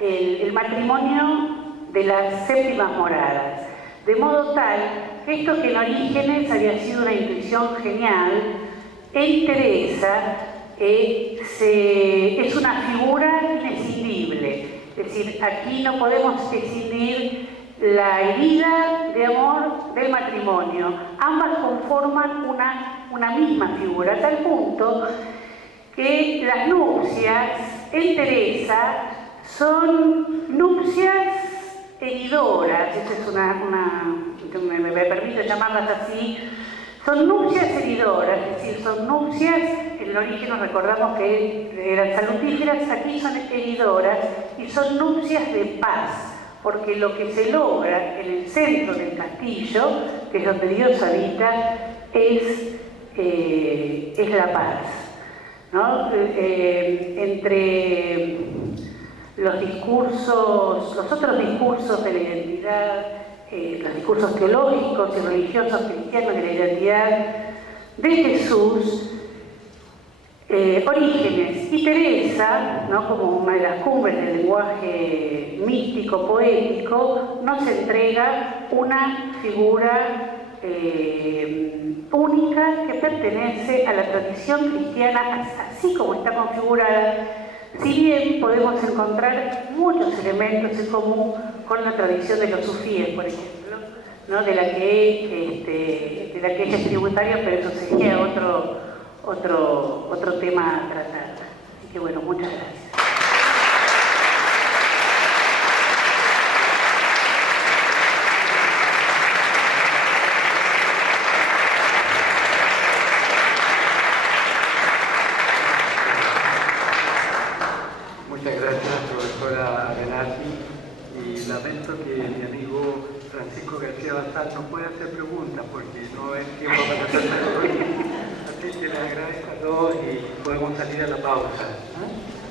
el matrimonio de las séptimas moradas, de modo tal que esto que en Orígenes había sido una intuición genial, en Teresa es una figura inescindible. Es decir, aquí no podemos escindir la herida de amor del matrimonio. Ambas conforman una misma figura, a tal punto que las nupcias en Teresa son nupcias heridoras. Esta es me permito llamarlas así. Son nupcias heridoras, es decir, son nupcias, en el origen nos recordamos que eran salutíferas, aquí son heridoras, y son nupcias de paz, porque lo que se logra en el centro del castillo, que es donde Dios habita, es la paz, ¿no? Entre los otros discursos de la identidad, los discursos teológicos y religiosos cristianos de la identidad de Jesús, Orígenes y Teresa, ¿no? Como una de las cumbres del lenguaje místico, poético, nos entrega una figura única que pertenece a la tradición cristiana, así como está configurada, si bien podemos encontrar muchos elementos en común con la tradición de los sufíes, por ejemplo, ¿no? de la que ella es tributaria, pero eso sería otro tema a tratar. Así que bueno, muchas gracias. Muchas gracias, profesora Avenatti, y lamento que mi amigo Francisco García Bazán no pueda hacer preguntas porque no es tiempo para hacer preguntas. Así que les agradezco a todos y podemos salir a la pausa, ¿no?